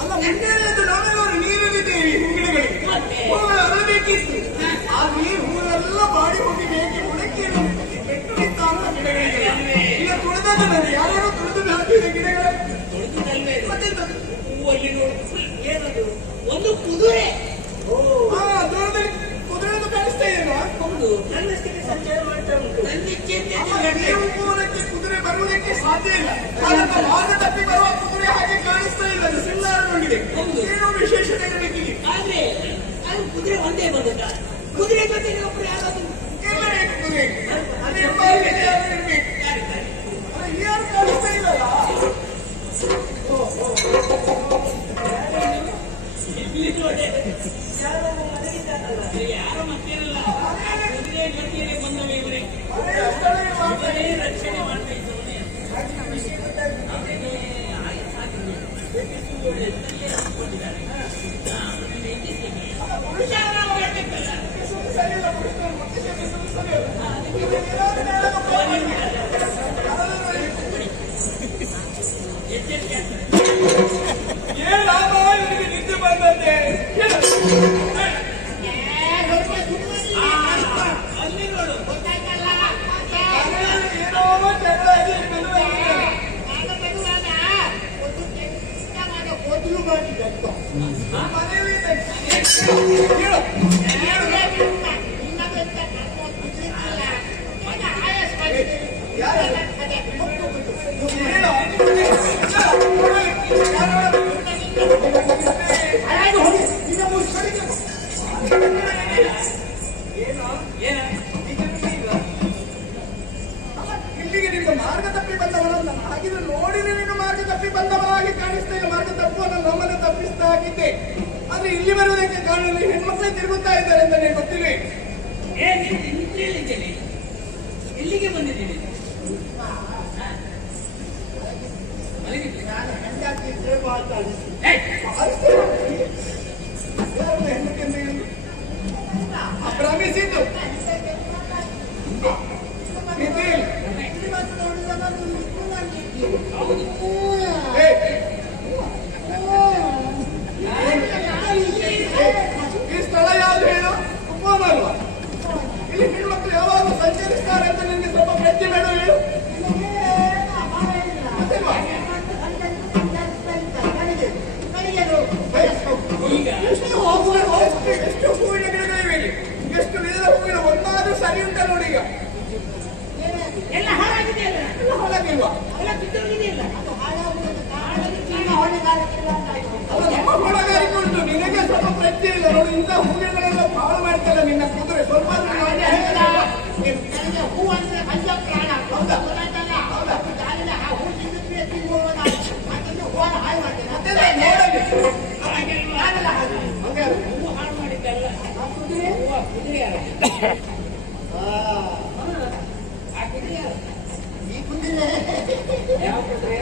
ಅಲ್ಲ ಮುಂಜಾನೆ ನಾವೆಲ್ಲರೂ ನೀರಲ್ಲಿದ್ದೇವೆ ಹೂಗಿಡಗಳಿಗೆ ಹೂಗಳು ಅರಬೇಕಿತ್ತು. ಆ ನೀರು ಹೂವೆಲ್ಲ ಬಾಡಿ ಹೋಗಿ ಬೇಕೆ ಹುಡುಕಿ ಬೆಟ್ಟು ನಿಂತಾಗ ಗಿಡಗಳಿಗೆ ಈಗ ತುಳಿದಲ್ಲ ಯಾರು ತುಳಿದು ಹಾಕಿದೆ ಗಿಡಗಳ ಮತ್ತೆಂತದ್ದು ಹೂವಲ್ಲಿ ನೋಡು ಏನದು ಒಂದು ಕುದುರೆ. ದೂರದಲ್ಲಿ ಕುದುರೆಯನ್ನು ಕಾಣಿಸ್ತಾ ಇದೆಯಾ? ಹೌದು, ನನ್ನಷ್ಟಿಗೆ ಸಂಚಾರ ಮಾಡ್ತಾ ಉಂಟು. ನನ್ನ ಇಚ್ಛೆಯಂತೆ ನೀವು ಮೂಲಕ್ಕೆ ಕುದುರೆ ಬರುವುದಕ್ಕೆ ಸಾಧ್ಯ ಇಲ್ಲ. ಅದನ್ನು ಮಾರ್ಗ ತಪ್ಪಿ ಬರುವ ಕುದುರೆ ಹಾಗೆ ಕಾಣಿಸ್ತಾ ಇಲ್ಲ. ಅದು ಸಿಲ್ಲಾರಗೊಂಡಿದೆ. ಏನೋ ವಿಶೇಷತೆ ಇರಬೇಕಿದೆ. ಆದ್ರೆ ಅದು ಕುದುರೆ ಒಂದೇ ಬಂದ ಕುದುರೆ ಜೊತೆ ಒಬ್ರು ಯಾರಾದ್ರು ಇರಬೇಕು ಕುದುರೆ. ಅದೇ ಮಾರ್ಗದಲ್ಲಿ ಯಾರು ಇರಬೇಕು. ಯಾರು ಕಾಣಿಸ್ತಾ ಇಲ್ಲಲ್ಲ. ಇಲ್ಲಿ ನೋಡಿ ಯಾರೋ ಮನೆಗಿದ್ದಾನಲ್ಲ, ಯಾರ ಮತ್ತೇನಲ್ಲ ಕುದುರೆ ಜೊತೆಯಲ್ಲಿ ಬಂದವ ಇವರೇ ರಕ್ಷಣೆ ಮಾಡ್ತಾ ಇದ್ದವನೇ. ಏನಾಗ ಇವರಿಗೆ ನಿದ್ದೆ ಬಂದಂತೆ ಅಲ್ಲಿ ನೋಡು ಗೊತ್ತಾಯ್ತಲ್ಲ? ಏನೋ ಜಗಳ ಇದೆ, ಮೆಲುವೆ ಇದೆ. ನಾನು ಬರುವಾಗ ಒಂದು ಕೆಟ್ಟವಾದ ಕೋತಿಯು ಮಾಡಿದ್ದೆ ಅಂತ. ಮನೆಯಲ್ಲಿ ಇದೆ. ಹೇಳು. ಇನ್ನೊಂದೆಂತ ಕರ್ಕೊಂಡು ಬಿಡ್ಲಿಕ್ಕಿಲ್ಲ. ಮಗ ಆಯಾಸವಾಗಿದೆ. ಯಾರು? ಅದೇ, ಹೋಗ್ಬಿಟ್ಟು. ಏನು? ಹಾಳಾಗಿ ಹೋಗಿ. ಈಗ ಮುಗಿಸ್ಕೊಂಡಿದ್ದೆ. ಇಲ್ಲಿಗೆ ನಿಮ್ಗೆ ಮಾರ್ಗ ತಪ್ಪಿ ಬಂದವನಲ್ಲ. ಹಾಗಿದ್ರೆ ನೋಡಿದ್ರೆ ನೀನು ಮಾರ್ಗ ತಪ್ಪಿ ಬಂದವನಾಗಿ ಕಾಣಿಸ್ತಾ ಇಲ್ಲ. ಮಾರ್ಗ ತಪ್ಪುವನ್ನು ನಮ್ಮನ್ನು ತಪ್ಪಿಸ್ತಾ ಆಗಿದ್ದೆ. ಆದ್ರೆ ಇಲ್ಲಿ ಬರುವುದಕ್ಕೆ ಕಾರಣ ನೀವು ಹೆಣ್ಮಕ್ಳೇ ತಿರುಗುತ್ತಾ ಇದ್ದಾರೆ ಅಂತ ನನಗೆ ಗೊತ್ತಿಲ್ವೇ? ನಿಂತಿದ್ದೇನೆ, ಎಲ್ಲಿಗೆ ಬಂದಿದ್ದೀನಿ? ನಾನು ಹೆಂಡತಿ ಇದ್ರೆ ಮಾತಾಡಿಸಿ. ಯಾರು ಹೆಣ್ಣಕ್ಕೆಂದು ಹೇಳಿ ಭ್ರಮಿಸಿದ್ದು ನಿಧಿ. ಈ ಸ್ಥಳ ಯಾವ್ದು ಹೇಳು? ಉಪವನ ಅಲ್ವಾ? ಇಲ್ಲಿ ಹೆಣ್ಮಕ್ಳು ಯಾವಾಗ ಸಂಚರಿಸ್ತಾರೆ ಅಂತ ನಿನ್ಗೆ ಸ್ವಲ್ಪ ಪ್ರಜ್ಞೆ ಬೇಡ ಹೇಳು. ಮತ್ತೇಲ್ವಾ? ಎಷ್ಟು ಹೂವಿನ ಗಿಡಗಳಿವೆ ಇಲ್ಲಿ? ಎಷ್ಟು ವಿಧದ ಹೂವಿನ ಒಂದಾದ್ರೂ ಸರಿ ಉಂಟ ನೋಡಿ. ಈಗ ಎಲ್ಲ ಹಾಳಾಗಿದೆಯಲ್ಲ, ಎಲ್ಲ ಹಾಳಾಗಿಲ್ವಾ? ಎಲ್ಲ ಬಿದ್ದೋಗಿದೆಯಲ್ಲ. ಅಲ್ಲ, ನಮ್ಮ ಹೊಣೆಗಾರಿಕೆ ಉಂಟು. ನಿನಗೆ ಸ್ವಲ್ಪ ಪ್ರಜ್ಞೆ ಇಲ್ಲ ನೋಡಿ. ಇಂಥ ಹೂವಿನಗಳೆಲ್ಲ ಹಾಳು ಮಾಡ್ತಲ್ಲ ನಿನ್ನ ಕುದುರೆ. ಸ್ವಲ್ಪ ನನಗೆ ಹೂ ಅಂದ್ರೆ ಪಂಚ ಪ್ರಾಣ. ಹೌದಾ? ಗೊತ್ತಾಯ್ತಲ್ಲ? ನಾನಿಲ್ಲ, ಆ ಹೂ ತಿಂದಿದ್ರೆ ತಿನ್ನುವಾಗ ಅದನ್ನು ಹೂವನ್ನು ಹಾಳು ಮಾಡ್ತೇನೆ. ಮತ್ತೆ ನೋಡಲಿ. ನಾನೆಲ್ಲ ಹಾಗೆ. ಹಂಗೆ ಹೂವು ಹಾಳು ಮಾಡಿದ್ದಲ್ಲ, ಕುದುರೆ ಯಾರು? ಆ ಕುದುರೆ ಯಾರು? ಈ ಕುದುರೆ ಯಾವ ಕುದುರೆ?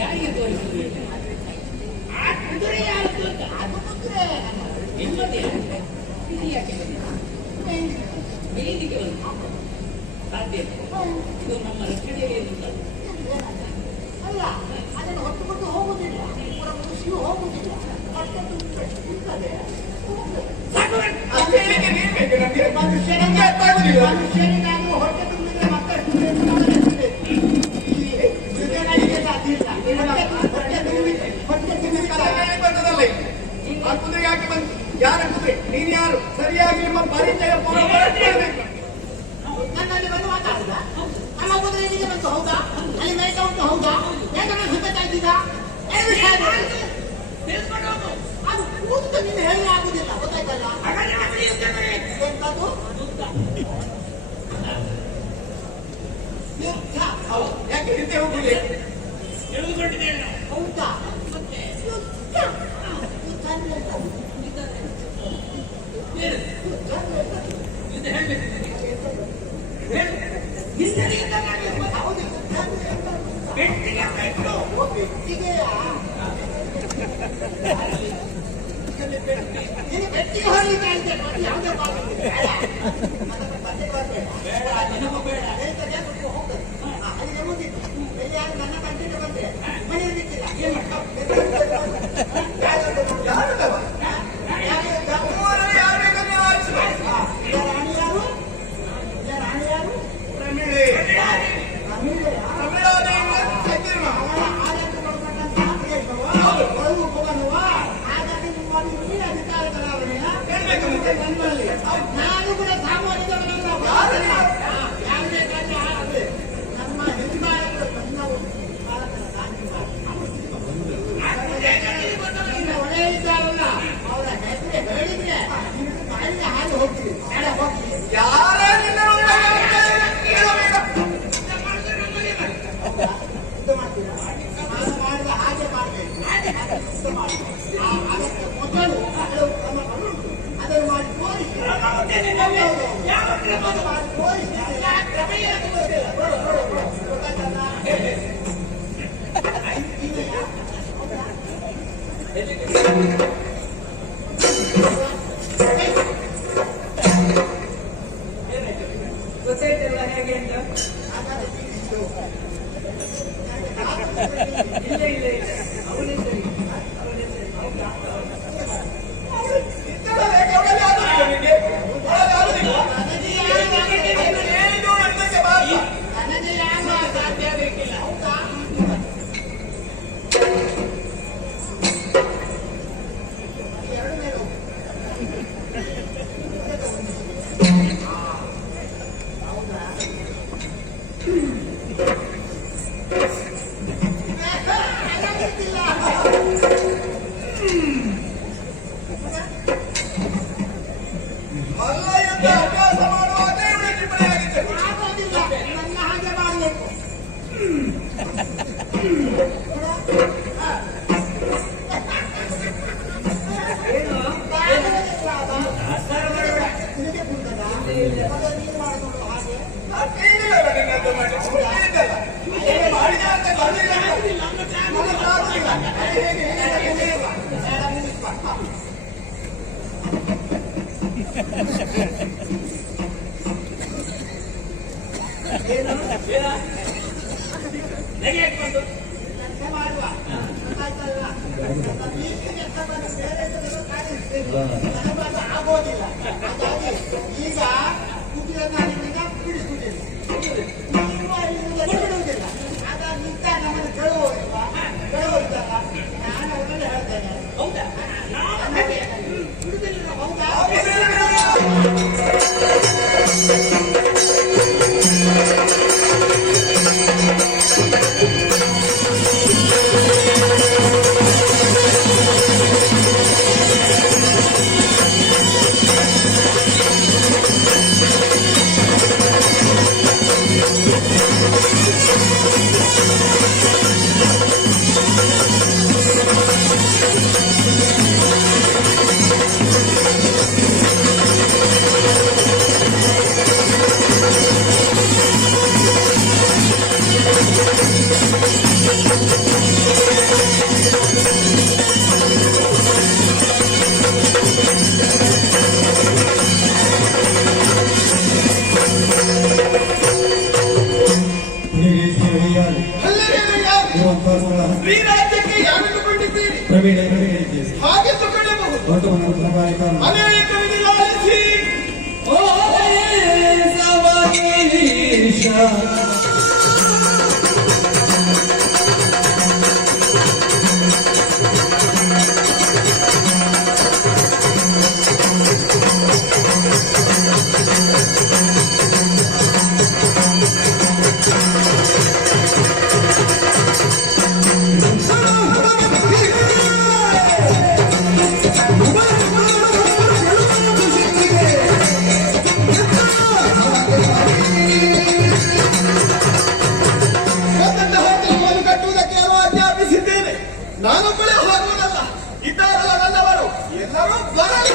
ಯಾರಿಗೆ ತೋರಿಸಿದ್ರು? ಆ ಕುದುರೆ ಯಾರು ಅಂತ ಅದು ವೇದಿಕೆ ಒಂದು ಸಾಧ್ಯ ಇದು ನಮ್ಮ ರಕ್ಷಣೆಯೇನಿಲ್ಲ. ಅಲ್ಲ ಅದನ್ನು ಹೊತ್ತುಕೊಂಡು ಹೋಗುವುದಿಲ್ಲ, ಕೂಡ ಖುಷಿಯೂ ಹೋಗುವುದಿಲ್ಲ, ಅಷ್ಟೊಂದು ಇರ್ತದೆ. ಮನುಷ್ಯನಿಗಾಗಿ ಹೊಟ್ಟೆ ತುಂಬಿದ್ರೆ ಮತ್ತಷ್ಟು ಹೊಟ್ಟೆ ತುಂಬಿದ್ರೆ ಆ ಕುದುರೆ ಯಾಕೆ ಬಂತು? ಯಾರ ಕುದುರೆ? ನೀನ್ ಯಾರು? ಸರಿಯಾಗಿ ನಿಮ್ಮ ಪರಿಚಯ ನನ್ನಲ್ಲಿ ಬಂದು ಮಾತಾಡಿದ ನಮ್ಮ ಕುದುರೆ ಇಲ್ಲಿಗೆ ಬಂತು, ಹೌದಾ? ಅಲ್ಲಿ ಮೇಕ ಉಂಟು, ಹೌದಾ? ಯಾಕಂದ್ರೆ ಸುತ್ತ ಇದ್ದ ಅದು ಕೂತು ನೀನು ಹೇಳಿ ಆಗುದಿಲ್ಲ, ಗೊತ್ತಾಯ್ತಲ್ಲ? ಎಂತದ್ದು? ಯಾಕೆ ಹಿಂದೆ ಹೋಗುದೇ? ಹೌದಾ? ಬೆಟ್ಟಿಗೆ ಹೊರಲಿಕ್ಕೆ ಆಯ್ತು, ಮತ್ತೆ ಯಾವುದೇ ಅಲ್ಲಿಗೆ ಮುಗಿತು. ಎಲ್ಲಿ ಯಾರು ನನ್ನ ಕಂಟಿನ್ಯೂ ಬಂದ್ರೆ ಮನೆಯಲ್ಲಿ ಬಿಟ್ಟಿಲ್ಲ. ಏನ್ ನಾನು ಕೂಡ ಸಾಮಾಜಿಕ ನಮ್ಮ ಹಿಂದಾಯಕರು ಒಳ್ಳೆ ಇದ್ದಾರಲ್ಲ ಅವರ ಹೆಸರು ಹೇಳಿದ್ರೆ ಕಾಯಿಲೆ ಹಾಗೆ ಹೋಗ್ತೀವಿ. ಹೋಗ್ತೀವಿ ನಾನು ಮಾಡಿದ ಹಾಗೆ ಮಾಡಬೇಕು. ಅದಕ್ಕೆ ಮೊದಲು ನಮ್ಮ ಮಗು ಅದನ್ನು ಮಾಡಿ ತೋರಿಸಿ ಗೊತ್ತಾಯ್ತಲ್ಲ ಹೇಗೆ ಅಂತ? ಇಲ್ಲ ಇಲ್ಲ ಇಲ್ಲ, ಅವನೇ ಸರಿ, ಅವನೇ ಸರಿ. ನನಗೆ ಯಾರು ಸಾಧ್ಯ ಬೇಕಿಲ್ಲ, ಹೌದಾ? ಎರಡು ಮೇಲೆ ಹೌದಾ? ಅಭ್ಯಾಸ ಮಾಡುವಾಗ ಇವಳು ಜಿಬ್ಬಳೆಯಾಗಿದ್ದರು. ಆಗೋದಿಲ್ಲ, ನನ್ನ ಹಾಗೆ ಮಾಡಬೇಕು. ನಿನಗೆ ಕುಂಟದ ನೀನು ಮಾಡಿಕೊಂಡು ಹಾಗೆ ಏನಿಲ್ಲ ನಿನ್ನದು ಮಾಡಿ ಏನಿಲ್ಲ. ಏನು ಮಾಡಿದ ಅಂತ ಗೊತ್ತಿಲ್ಲ. ನನಗೆ ಆಗುದಿಲ್ಲ. ಹೇಗೆ ಕೆಲಸ ಮಾಡುವ ಗೊತ್ತಾಯ್ತಲ್ಲ? ಬೀಚಿಗೆ ಬಂದು ಬೇರೆ ಕಾಣಿಸ್ತೇನೆ, ನನಗದು ಆಗೋದಿಲ್ಲ. ಹಾಗಾಗಿ ಈಗ ಕುದುರೆಗಾರಿನಿಂದ ಬಿಡಿಸ್ಬಿಟ್ಟಿದೆ, ಬಿಡುವುದಿಲ್ಲ. ಆಗ ನಿಂತ ನಮ್ಮನ್ನು ಕೇಳುವುದಿಲ್ಲ, ಕೇಳುವುದಿಲ್ಲ. ನಾನು ಅವರಲ್ಲಿ ಹೇಳ್ತೇನೆ, ಹೌದಾ? ಬಿಡುವುದಿಲ್ಲ, ಹೌದಾ? ಅನೇಕ ವಿಧಿಗಳಿಸಿ ಓ ಸವನೀಶ ಕಟ್ಟುವುದನ್ನು ಕಟ್ಟುವುದಕ್ಕೆ ಯಾರೋ ಆಜ್ಞಾಪಿಸಿದ್ದೇನೆ. ನಾನೊಬ್ಬಳೇ ಹೋಗುವುದಲ್ಲ, ಇದ್ದಾರಲ್ಲ ನನ್ನವರು ಎಲ್ಲರೂ ಬರಲಿ.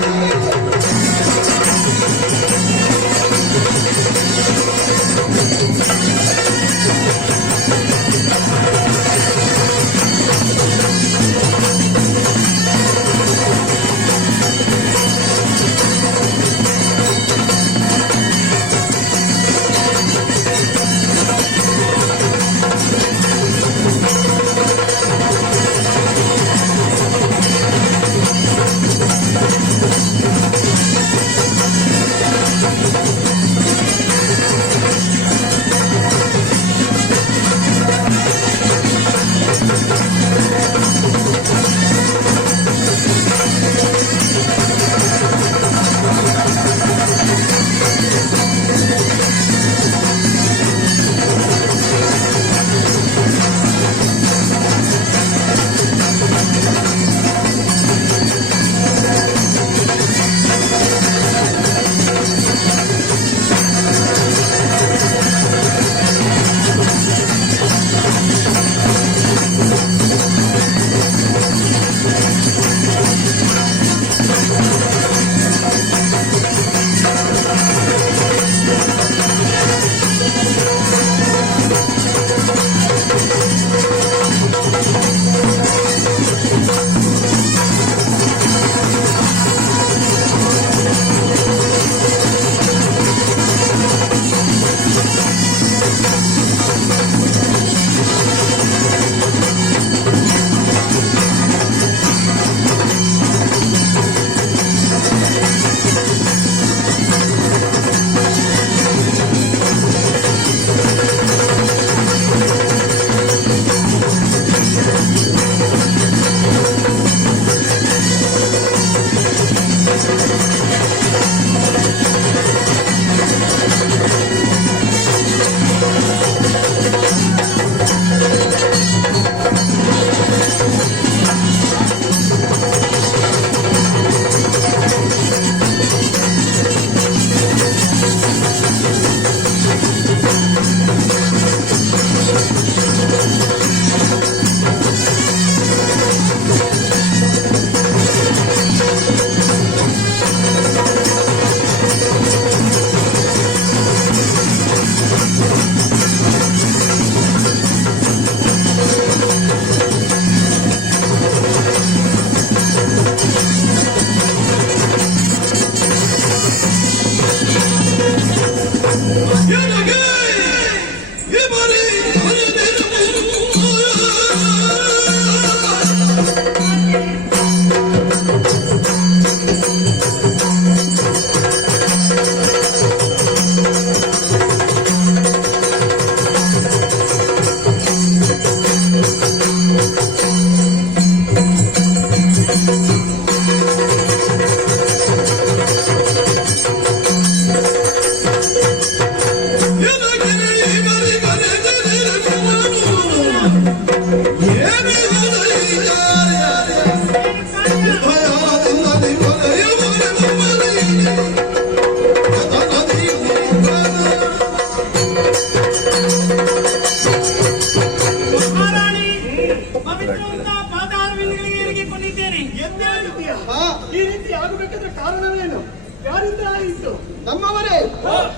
ನಮ್ಮವರೇ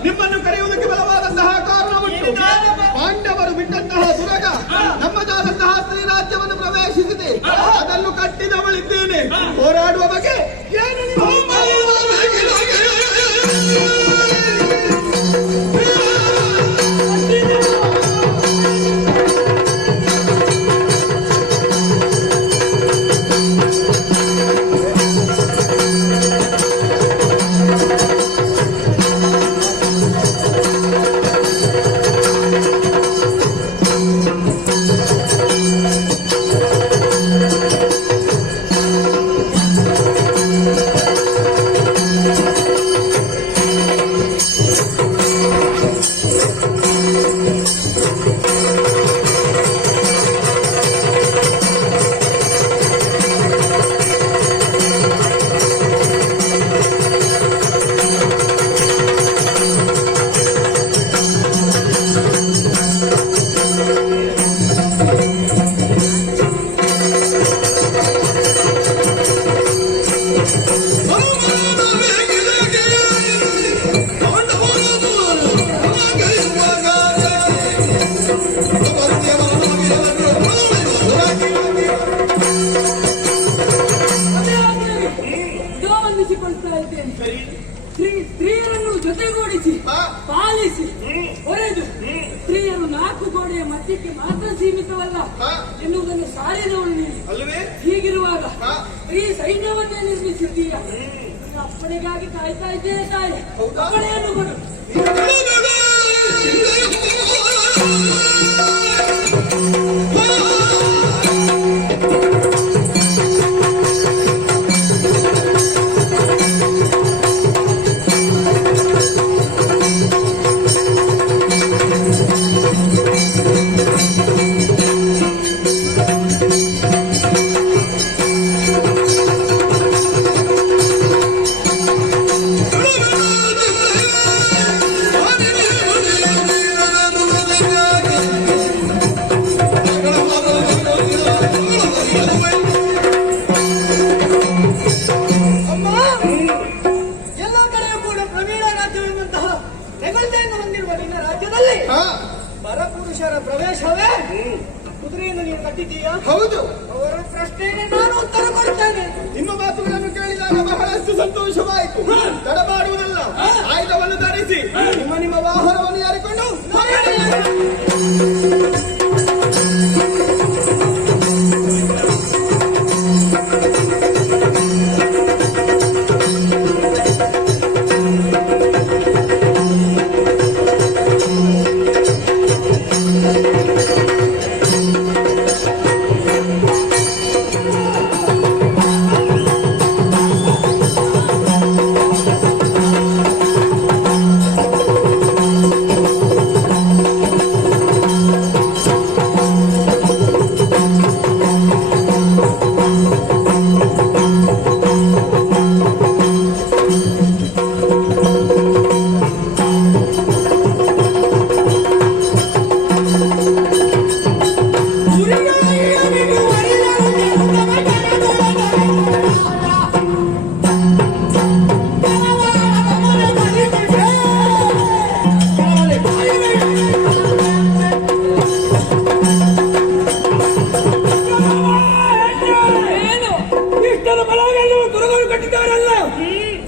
ನಿಮ್ಮನ್ನು ಕರೆಯುವುದಕ್ಕೆ ಬಲವಾದಂತಹ ಕಾರಣ ಉಂಟು. ಪಾಂಡವರು ಬಿಟ್ಟಂತಹ ದುರಗ ನಮ್ಮದಾದಂತಹ ಶ್ರೀರಾಜ್ಯವನ್ನು ಪ್ರವೇಶಿಸಿದೆ. ಅದನ್ನು ಕಟ್ಟಿದವಳಿದ್ದೇನೆ. ಹೋರಾಡುವ ಬಗ್ಗೆ ಏನು ನೀವು ಅನ್ನಿಸಿಕೊಳ್ತಾ ಇದ್ದೇನೆ. ಸರಿ. ಸ್ತ್ರೀಯರನ್ನು ಜೊತೆಗೂಡಿಸಿ ಹಾ. ಪಾಲಿಸಿ ಹೊರೆದು ಸ್ತ್ರೀಯರು 4 ಗೋಡೆಯ ಮಧ್ಯಕ್ಕೆ ಮಾತ್ರ ಸೀಮಿತವಲ್ಲ ಹಾ. ಎನ್ನುವುದನ್ನು ಸಾರಿದವಳು ನೀನು. ಅಲ್ವೇ? ಹೀಗಿರುವಾಗ ಹಾ. ಸ್ತ್ರೀ ಸೈನ್ಯವನ್ನೇ ನಿರ್ಮಿಸಿದ್ದೀಯ. ಅಪ್ಪಣೆಗಾಗಿ ಕಾಯ್ತಾ ಇದ್ದೇನೆ ತಾಯಿ. ಹೌದಾ? ಅಪ್ಪಣೆಯನ್ನು ಕೊಡು. ಅಮ್ಮ, ಎಲ್ಲ ಕಡೆಯೂ ಕೂಡ ಪ್ರವೀಣ ರಾಜ್ಯವೆನ್ನುವಂತಹ ಹೆಗಲ್ತೆಯನ್ನು ಹೊಂದಿರುವ ನಿನ್ನ ರಾಜ್ಯದಲ್ಲಿ ಪರಪುರುಷರ ಪ್ರವೇಶವೇ? ಕುದುರೆಯನ್ನು ನೀನು ಕಟ್ಟಿದ್ದೀಯಾ? ಹೌದು. ಅವರ ಪ್ರಶ್ನೆಗೆ ನಾನು ಉತ್ತರ ಕೊಡ್ತೇನೆ. ನಿಮ್ಮ ಮಾತುಗಳನ್ನು ಕೇಳಿದಾಗ ಬಹಳಷ್ಟು ಸಂತೋಷವಾಯಿತು. ತಡ ಮಾಡುವುದಲ್ಲ, ಆಯುಧವನ್ನು ಧರಿಸಿ ನಿಮ್ಮ ವಾಹನವನ್ನು ಯಾರಿಕೊಂಡು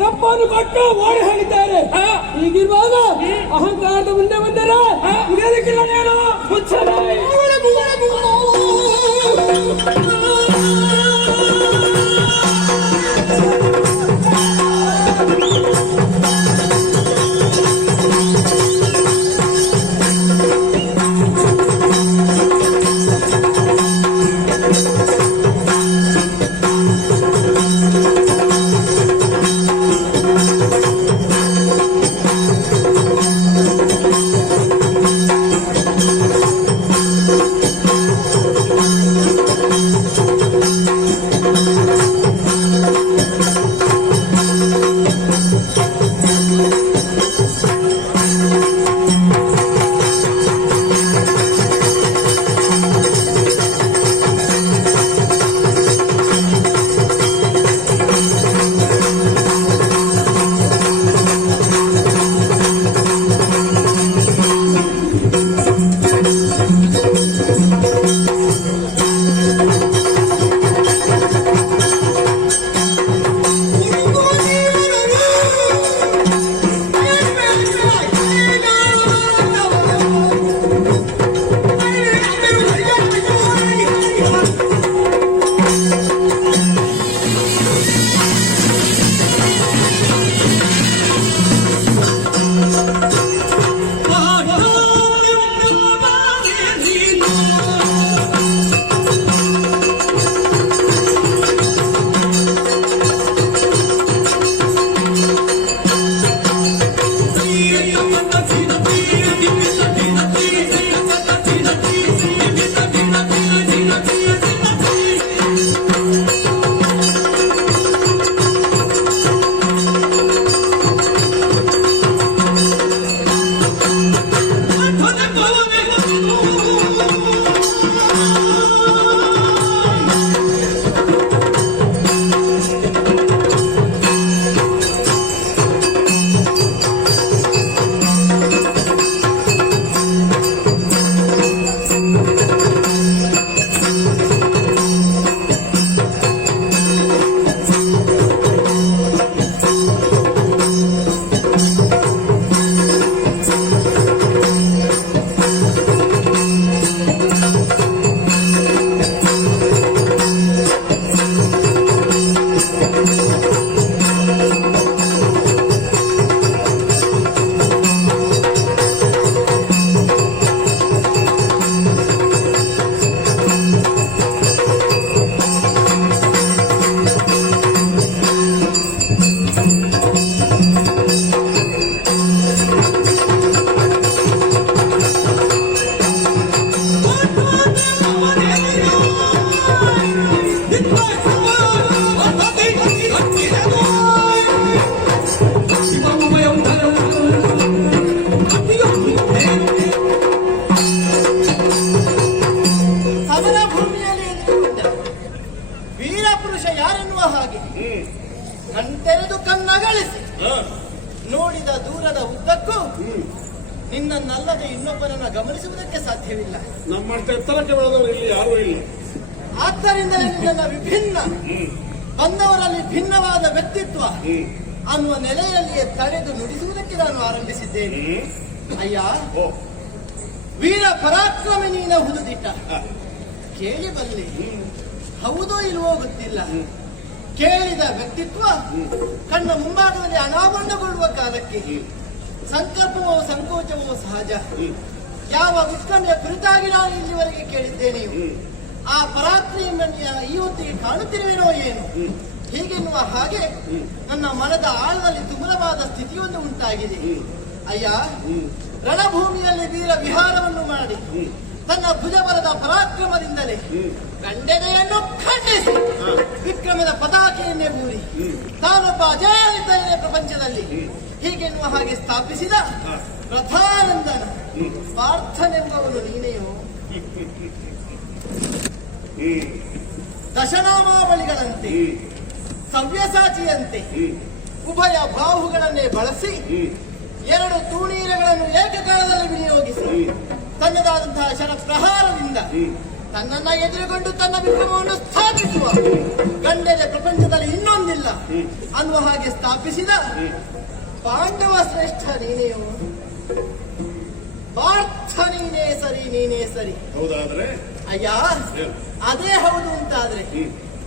ತಪ್ಪನ್ನು ಕೊಟ್ಟು ಓಡಿ ಹೋಗಿದ್ದಾರೆ. ಹೀಗಿರುವಾಗ ಅಹಂಕಾರದ ಮುಂದೆ ಬಂದರೆ ಇದಕ್ಕಿಲ್ಲ ನೇನು ಕಣ್ಣಗಳಿಸಿ ನೋಡಿದ ದೂರದ ಉದ್ದಕ್ಕೂ ನಿನ್ನನ್ನಲ್ಲದೆ ಇನ್ನೊಬ್ಬರನ್ನ ಗಮನಿಸುವುದಕ್ಕೆ ಸಾಧ್ಯವಿಲ್ಲ. ನಮ್ಮಷ್ಟು ಎತ್ತರಕ್ಕೆ ಬೆಳೆದವರು ಇಲ್ಲಿ ಯಾರೂ ಇಲ್ಲ. ಆದ್ದರಿಂದಲೇ ನಿನ್ನ ವಿಭಿನ್ನ ಬಂದವರಲ್ಲಿ ಭಿನ್ನವಾದ ವ್ಯಕ್ತಿತ್ವ ಅನ್ನುವ ನೆಲೆಯಲ್ಲಿಯೇ ತಡೆದು ನುಡಿಸುವುದಕ್ಕೆ ನಾನು ಆರಂಭಿಸಿದ್ದೇನೆ. ಅಯ್ಯ, ವೀರ ಪರಾಕ್ರಮಿ ನೀನ ಹುದುದಿಟ್ಟ ಕೇಳಿ ಬಲ್ಲಿ, ಹೌದೋ ಇಲ್ವೋ ಗೊತ್ತಿಲ್ಲ, ಕೇಳಿದ ವ್ಯಕ್ತಿತ್ವ ಕಣ್ಣ ಮುಂಭಾಗದಲ್ಲಿ ಅನಾವರಣಗೊಳ್ಳುವ ಕಾಲಕ್ಕೆ ಸಂಕಲ್ಪವೋ ಸಂಕೋಚವೋ ಸಹಜ. ಯಾವ ಉತ್ಕಂಠೆಯ ಕುರಿತಾಗಿ ನಾನು ಇಲ್ಲಿವರೆಗೆ ಕೇಳಿದ್ದೇನೆಯೋ ಆ ಪರಾಕ್ರಮಿಯ ಈ ಹೊತ್ತಿಗೆ ಕಾಣುತ್ತಿರುವೇನೋ ಏನು ಹೀಗೆನ್ನುವ ಹಾಗೆ ನನ್ನ ಮನದ ಆಳದಲ್ಲಿ ತುಮುಲವಾದ ಸ್ಥಿತಿಯೊಂದು ಉಂಟಾಗಿದೆ. ಅಯ್ಯ, ರಣಭೂಮಿಯಲ್ಲಿ ವೀರ ವಿಹಾರವನ್ನು ಮಾಡಿ ತನ್ನ ಭುಜಬಲದ ಪರಾಕ್ರಮದಿಂದಲೇ ಗಂಡೆದೆಯನ್ನು ಖಂಡಿಸಿ ವಿಕ್ರಮದ ಪತಾಕೆಯನ್ನೇ ಊರಿ ತಾನೊಬ್ಬ ಅಜೇಯನಿದ್ದಾನೆ ಪ್ರಪಂಚದಲ್ಲಿ ಹೀಗೆನ್ನುವ ಹಾಗೆ ಸ್ಥಾಪಿಸಿದ ರಥಾನಂದನ ಪಾರ್ಥನೆಂಬವನು ನೀನೆಯೋ. ದಶನಾಮಾವಳಿಗಳಂತೆ ಸವ್ಯಸಾಚಿಯಂತೆ ಉಭಯ ಬಾಹುಗಳನ್ನೇ ಬಳಸಿ ಎರಡು ತೂಣೀರಗಳನ್ನು ಏಕಕಾಲದಲ್ಲಿ ವಿನಿಯೋಗಿಸಿ ತನ್ನದಾದಂತಹ ಶರಪ್ರಹಾರದಿಂದ ತನ್ನನ್ನ ಎದುರುಗೊಂಡು ತನ್ನ ವಿಕ್ರಮವನ್ನು ಸ್ಥಾಪಿಸುವ ಗಂಡೆದ ಪ್ರಪಂಚದಲ್ಲಿ ಇನ್ನೊಂದಿಲ್ಲ ಅನ್ನುವ ಹಾಗೆ ಸ್ಥಾಪಿಸಿದ ಪಾಂಡವ ಶ್ರೇಷ್ಠ ನೀನೆಯೋ. ಪಾರ್ಥ ನೀನೇ ಸರಿ, ನೀನೇ ಸರಿ. ಹೌದಾದ್ರೆ ಅಯ್ಯ, ಅದೇ ಹೌದು ಅಂತಾದ್ರೆ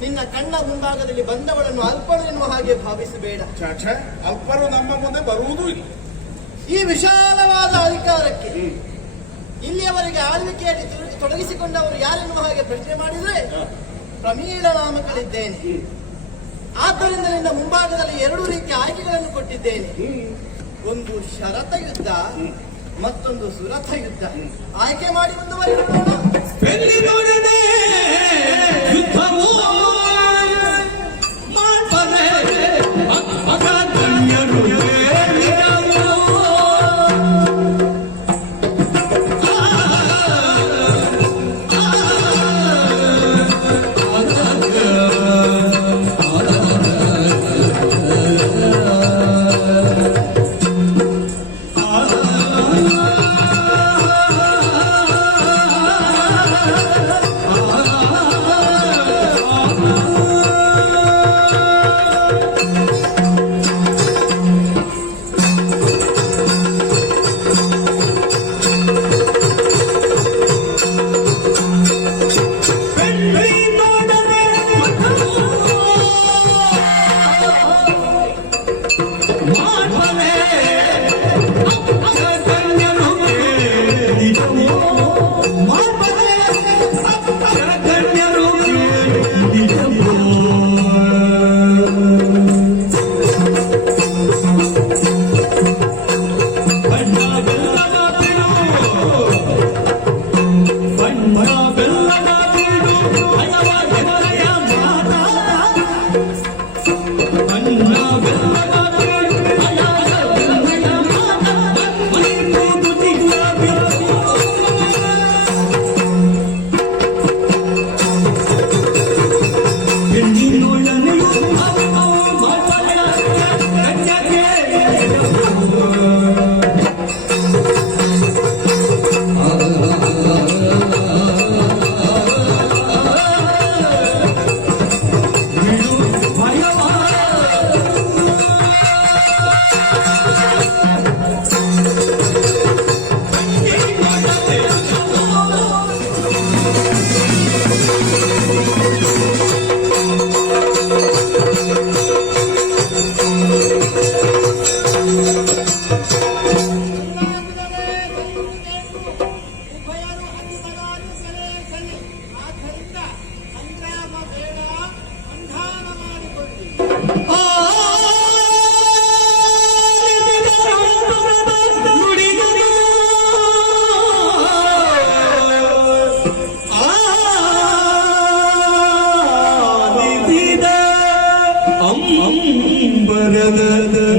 ನಿನ್ನ ಕಣ್ಣ ಮುಂಭಾಗದಲ್ಲಿ ಬಂದವಳನ್ನು ಅಲ್ಪಳು ಎನ್ನುವ ಹಾಗೆ ಭಾವಿಸಬೇಡ. ಅಲ್ಪರು ನಮ್ಮ ಮುಂದೆ ಬರುವುದೂ ಇಲ್ಲ. ಈ ವಿಶಾಲವಾದ ಅಧಿಕಾರಕ್ಕೆ ಇಲ್ಲಿಯವರೆಗೆ ಆಳ್ವಿಕೆಯಲ್ಲಿ ತೊಡಗಿಸಿಕೊಂಡವರು ಯಾರೆನ್ನುವ ಹಾಗೆ ಪ್ರಶ್ನೆ ಮಾಡಿದ್ರೆ ಪ್ರಮೀಳ ನಾಮಕಳಿದ್ದೇನೆ. ಆದ್ದರಿಂದ ನಿನ್ನ ಮುಂಭಾಗದಲ್ಲಿ ಎರಡು ರೀತಿಯ ಆಯ್ಕೆಗಳನ್ನು ಕೊಟ್ಟಿದ್ದೇನೆ. ಒಂದು ಶರತ ಯುದ್ಧ, ಮತ್ತೊಂದು ಸುರಥ ಯುದ್ಧ. ಆಯ್ಕೆ ಮಾಡಿ ಮುಂದುವರಿಯೋಣ.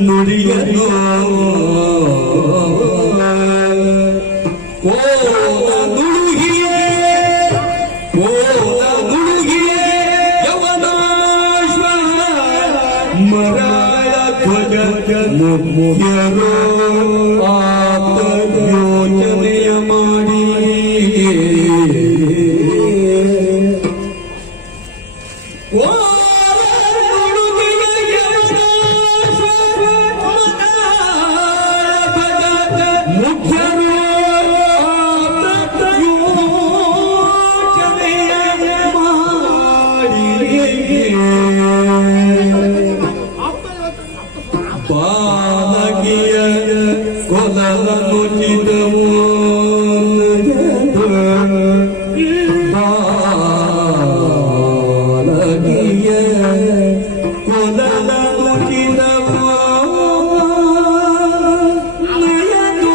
ನುಡಿಯನು ನುಡುಗಿಯೇ ನುಡುಗಿಯೇ ಯವನಾಶ್ವ ಮರಾಯ ಧ್ವಜ ಮುಖ್ಯರು ಆತ ಯೋಚನೆಯ ಮಾಡಿ ಬಾಲಕಿಯ ಕೊಲನುಚಿತವು ಬಾಲಕಿಯ ಕೊಲನುಚಿತವು ನಯನೋ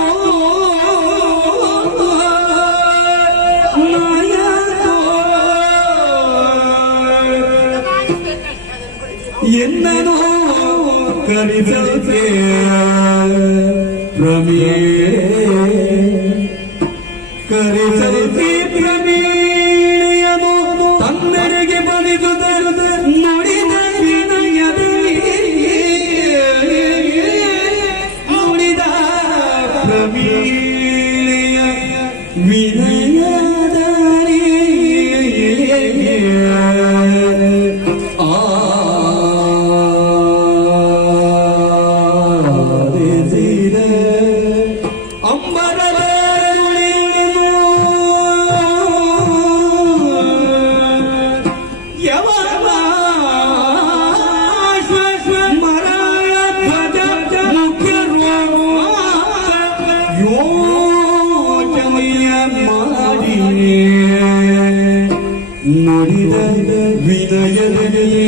ಎನ್ನನು ಕರಿಸಲಿಕೆ ಪ್ರಮೇ ಕರಿಸಲಿಕೆ ಪ್ರಮೇಯನು ತನ್ನೆಡೆಗೆ ಬಲಿದುದ ನುಡಿದ ವಿನಯದಲ್ಲಿ ನುಡಿದ ಪ್ರಮೇಯ ವಿನಯದಲ್ಲಿ ನುಡಿದ ವಿನಯದಲ್ಲಿ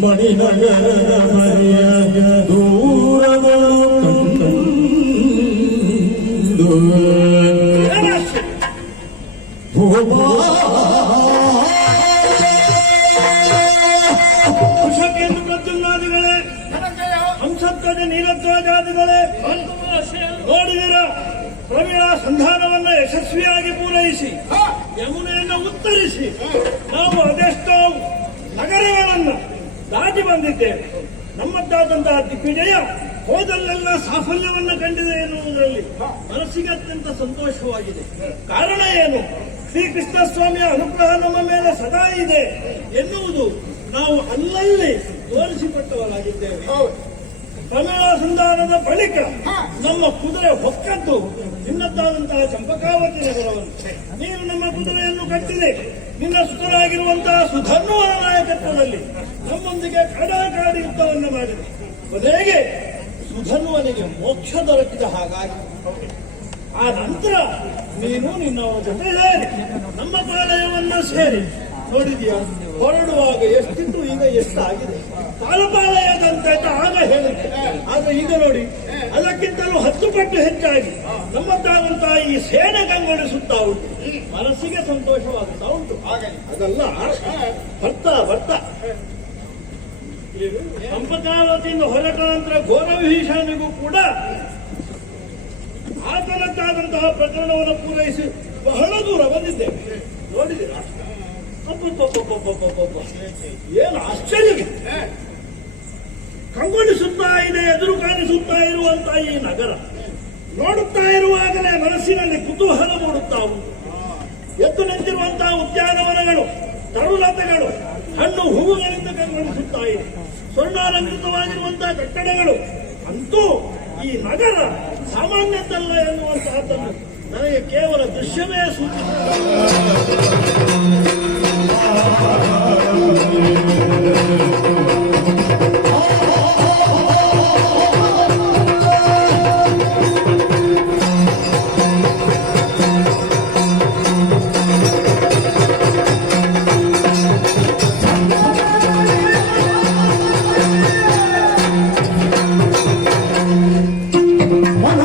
ಮಣಿನಗರ ಮರೆಯ ದೂರಗಳು ಕಂಡು ಕುಶಕೇಂದ್ರ ಪ್ರದ್ಯುಮ್ನಾದಿಗಳೇ, ಹಂಸಧ್ವಜ ನೀಲಧ್ವಜಾದಿಗಳೇ, ನೋಡಿದಿರ ಪ್ರವೀಣ ಸಂಧಾನವನ್ನ ಯಶಸ್ವಿಯಾಗಿ ಪೂರೈಸಿ ಯಮುನೆಯನ್ನು ಉತ್ತರಿಸಿ ನಾವು ಅದೆಷ್ಟೋ ನಗರಗಳನ್ನ ದಾಟಿ ಬಂದಿದ್ದೇವೆ. ನಮ್ಮದ್ದಾದಂತಹ ದಿಗ್ವಿಜಯ ಹೋದಲ್ಲೆಲ್ಲ ಸಾಫಲ್ಯವನ್ನ ಕಂಡಿದೆ ಎನ್ನುವುದರಲ್ಲಿ ಮನಸ್ಸಿಗೆ ಅತ್ಯಂತ ಸಂತೋಷವಾಗಿದೆ. ಕಾರಣ ಏನು? ಶ್ರೀಕೃಷ್ಣ ಸ್ವಾಮಿಯ ಅನುಗ್ರಹ ನಮ್ಮ ಮೇಲೆ ಸದಾ ಇದೆ ಎನ್ನುವುದು ನಾವು ಅಲ್ಲಲ್ಲಿ ತೋರಿಸಿಕೊಟ್ಟವರಾಗಿದ್ದೇವೆ. ಪ್ರಮೇಳ ಸಂಧಾನದ ಬಳಿಕ ನಮ್ಮ ಕುದುರೆ ಹೊಕ್ಕದ್ದು ನಿನ್ನದ್ದಾದಂತಹ ಚಂಪಕಾವತಿ ನಗರವನ್ನು. ನೀನು ನಮ್ಮ ಕುದುರೆಯನ್ನು ಕಟ್ಟಿದೆ. ನಿನ್ನ ಸುತರಾಗಿರುವಂತಹ ಸುಧನ್ವನ ನಾಯಕತ್ವದಲ್ಲಿ ನಮ್ಮೊಂದಿಗೆ ಕಡಾಕಾಡಿ ಯುದ್ಧವನ್ನು ಮಾಡಿದೆ. ಕೊನೆಗೆ ಸುಧನ್ವನಿಗೆ ಮೋಕ್ಷ ದೊರಕಿದ ಹಾಗಾಗಿ ಆ ನಂತರ ನೀನು ನಿನ್ನವರ ಜೊತೆ ಸೇರಿ ನಮ್ಮ ಪಾಳಯವನ್ನು ಸೇರಿ ನೋಡಿದೀಯಾ, ಹೊರಡುವಾಗ ಎಷ್ಟಿತ್ತು, ಈಗ ಎಷ್ಟಾಗಿದೆ. ಪಾಲಪಾಲಯದಂತೆ ಆಗ ಹೇಳಿದ್ದೆ, ಆದ್ರೆ ಈಗ ನೋಡಿ ಅದಕ್ಕಿಂತಲೂ 10 ಪಟ್ಟು ಹೆಚ್ಚಾಗಿ ನಮ್ಮದ್ದಾದಂತಹ ಈ ಸೇನೆ ಕಂಗೊಳಿಸುತ್ತಾ ಉಂಟು. ಮನಸ್ಸಿಗೆ ಸಂತೋಷವಾಗುತ್ತಾ ಉಂಟು. ಅದಲ್ಲ, ಬರ್ತಾ ಬರ್ತಾ ಚಂಪಕಾವತಿಯಿಂದ ಹೊರಟ ನಂತರ ಘೋರವಿಭೀಷಣನಿಗೂ ಕೂಡ ಆತನದ್ದಾದಂತಹ ಪ್ರಕರಣವನ್ನು ಪೂರೈಸಿ ಬಹಳ ದೂರ ಬಂದಿದ್ದೇವೆ. ನೋಡಿದ್ದೀರಾ? ಏನು ಆಶ್ಚರ್ಯವಿದೆ! ಕಂಗೊಳಿಸುತ್ತಾ ಇದೆ, ಎದುರು ಕಾಣಿಸುತ್ತಾ ಇರುವಂತಹ ಈ ನಗರ ನೋಡುತ್ತಾ ಇರುವಾಗಲೇ ಮನಸ್ಸಿನಲ್ಲಿ ಕುತೂಹಲ ಮೂಡುತ್ತಾ ಉಂಟು. ಎದ್ದು ನಿಂತಿರುವಂತಹ ಉದ್ಯಾನವನಗಳು, ತರುಲತೆಗಳು, ಹಣ್ಣು ಹೂವುಗಳಿಂದ ಕಂಗೊಳಿಸುತ್ತಾ ಇದೆ. ಸ್ವರ್ಣಾಲಂಕೃತವಾಗಿರುವಂತಹ ಕಟ್ಟಡಗಳು. ಅಂತೂ ಈ ನಗರ ಸಾಮಾನ್ಯದ್ದಲ್ಲ ಎನ್ನುವಂತಹದ್ದನ್ನು ನನಗೆ ಕೇವಲ ದೃಶ್ಯವೇ ಮನ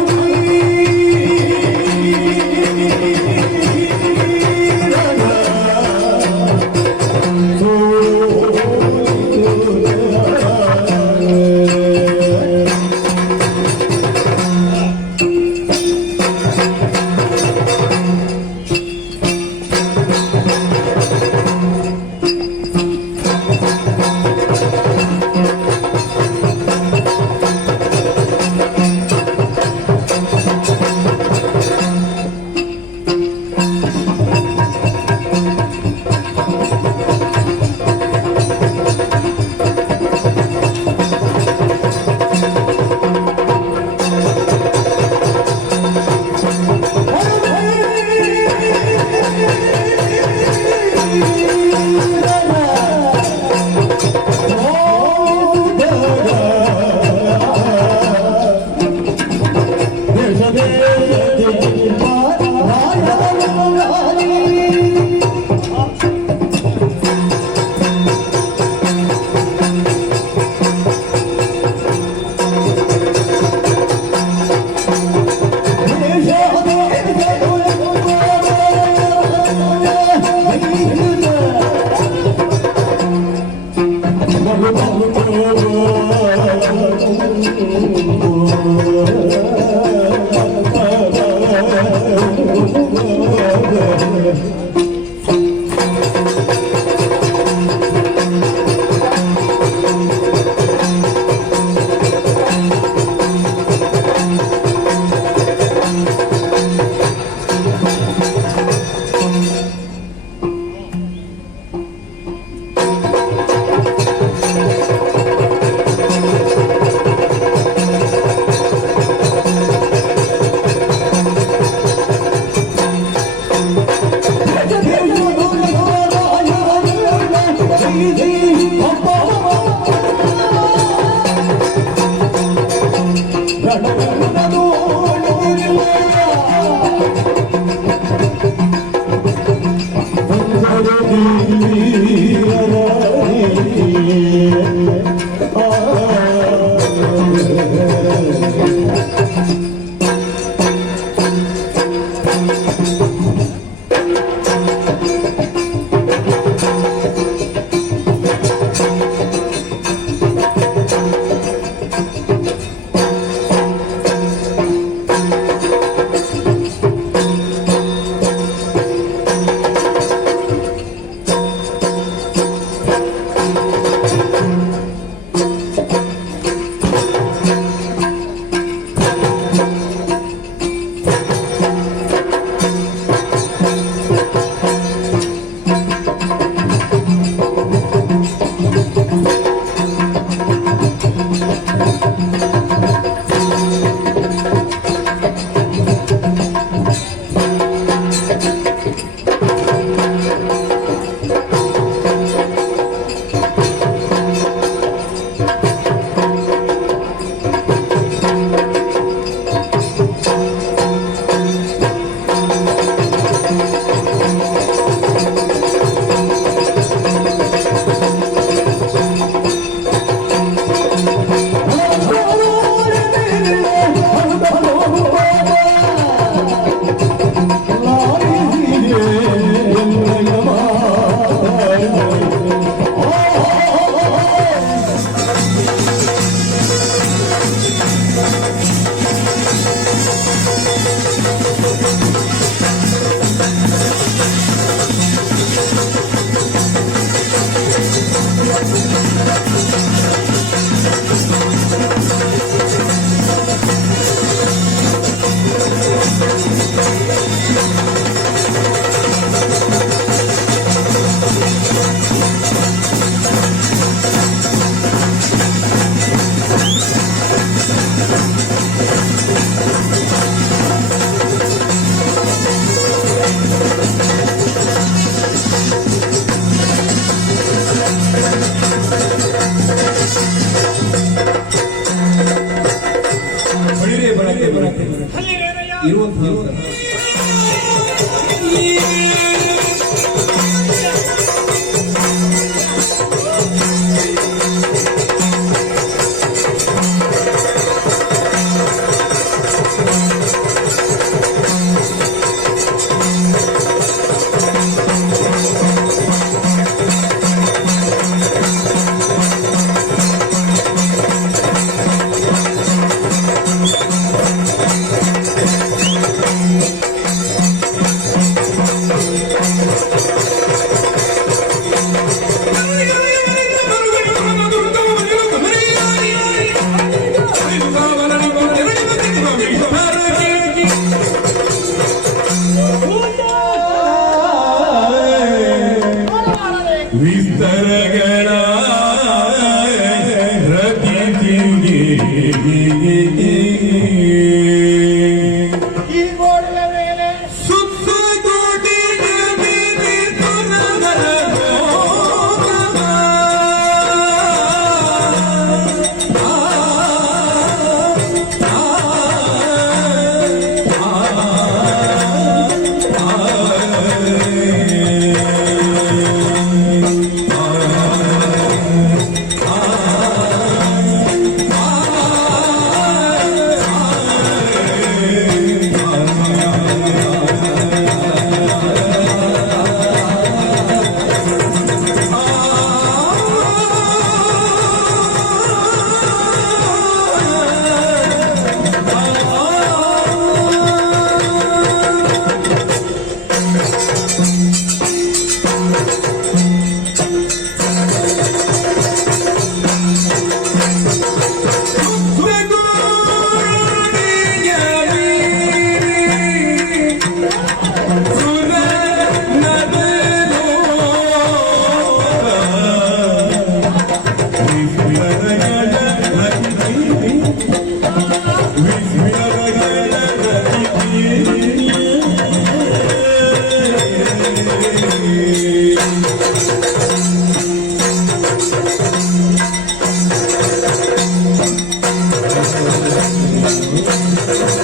ಠಠಠಠ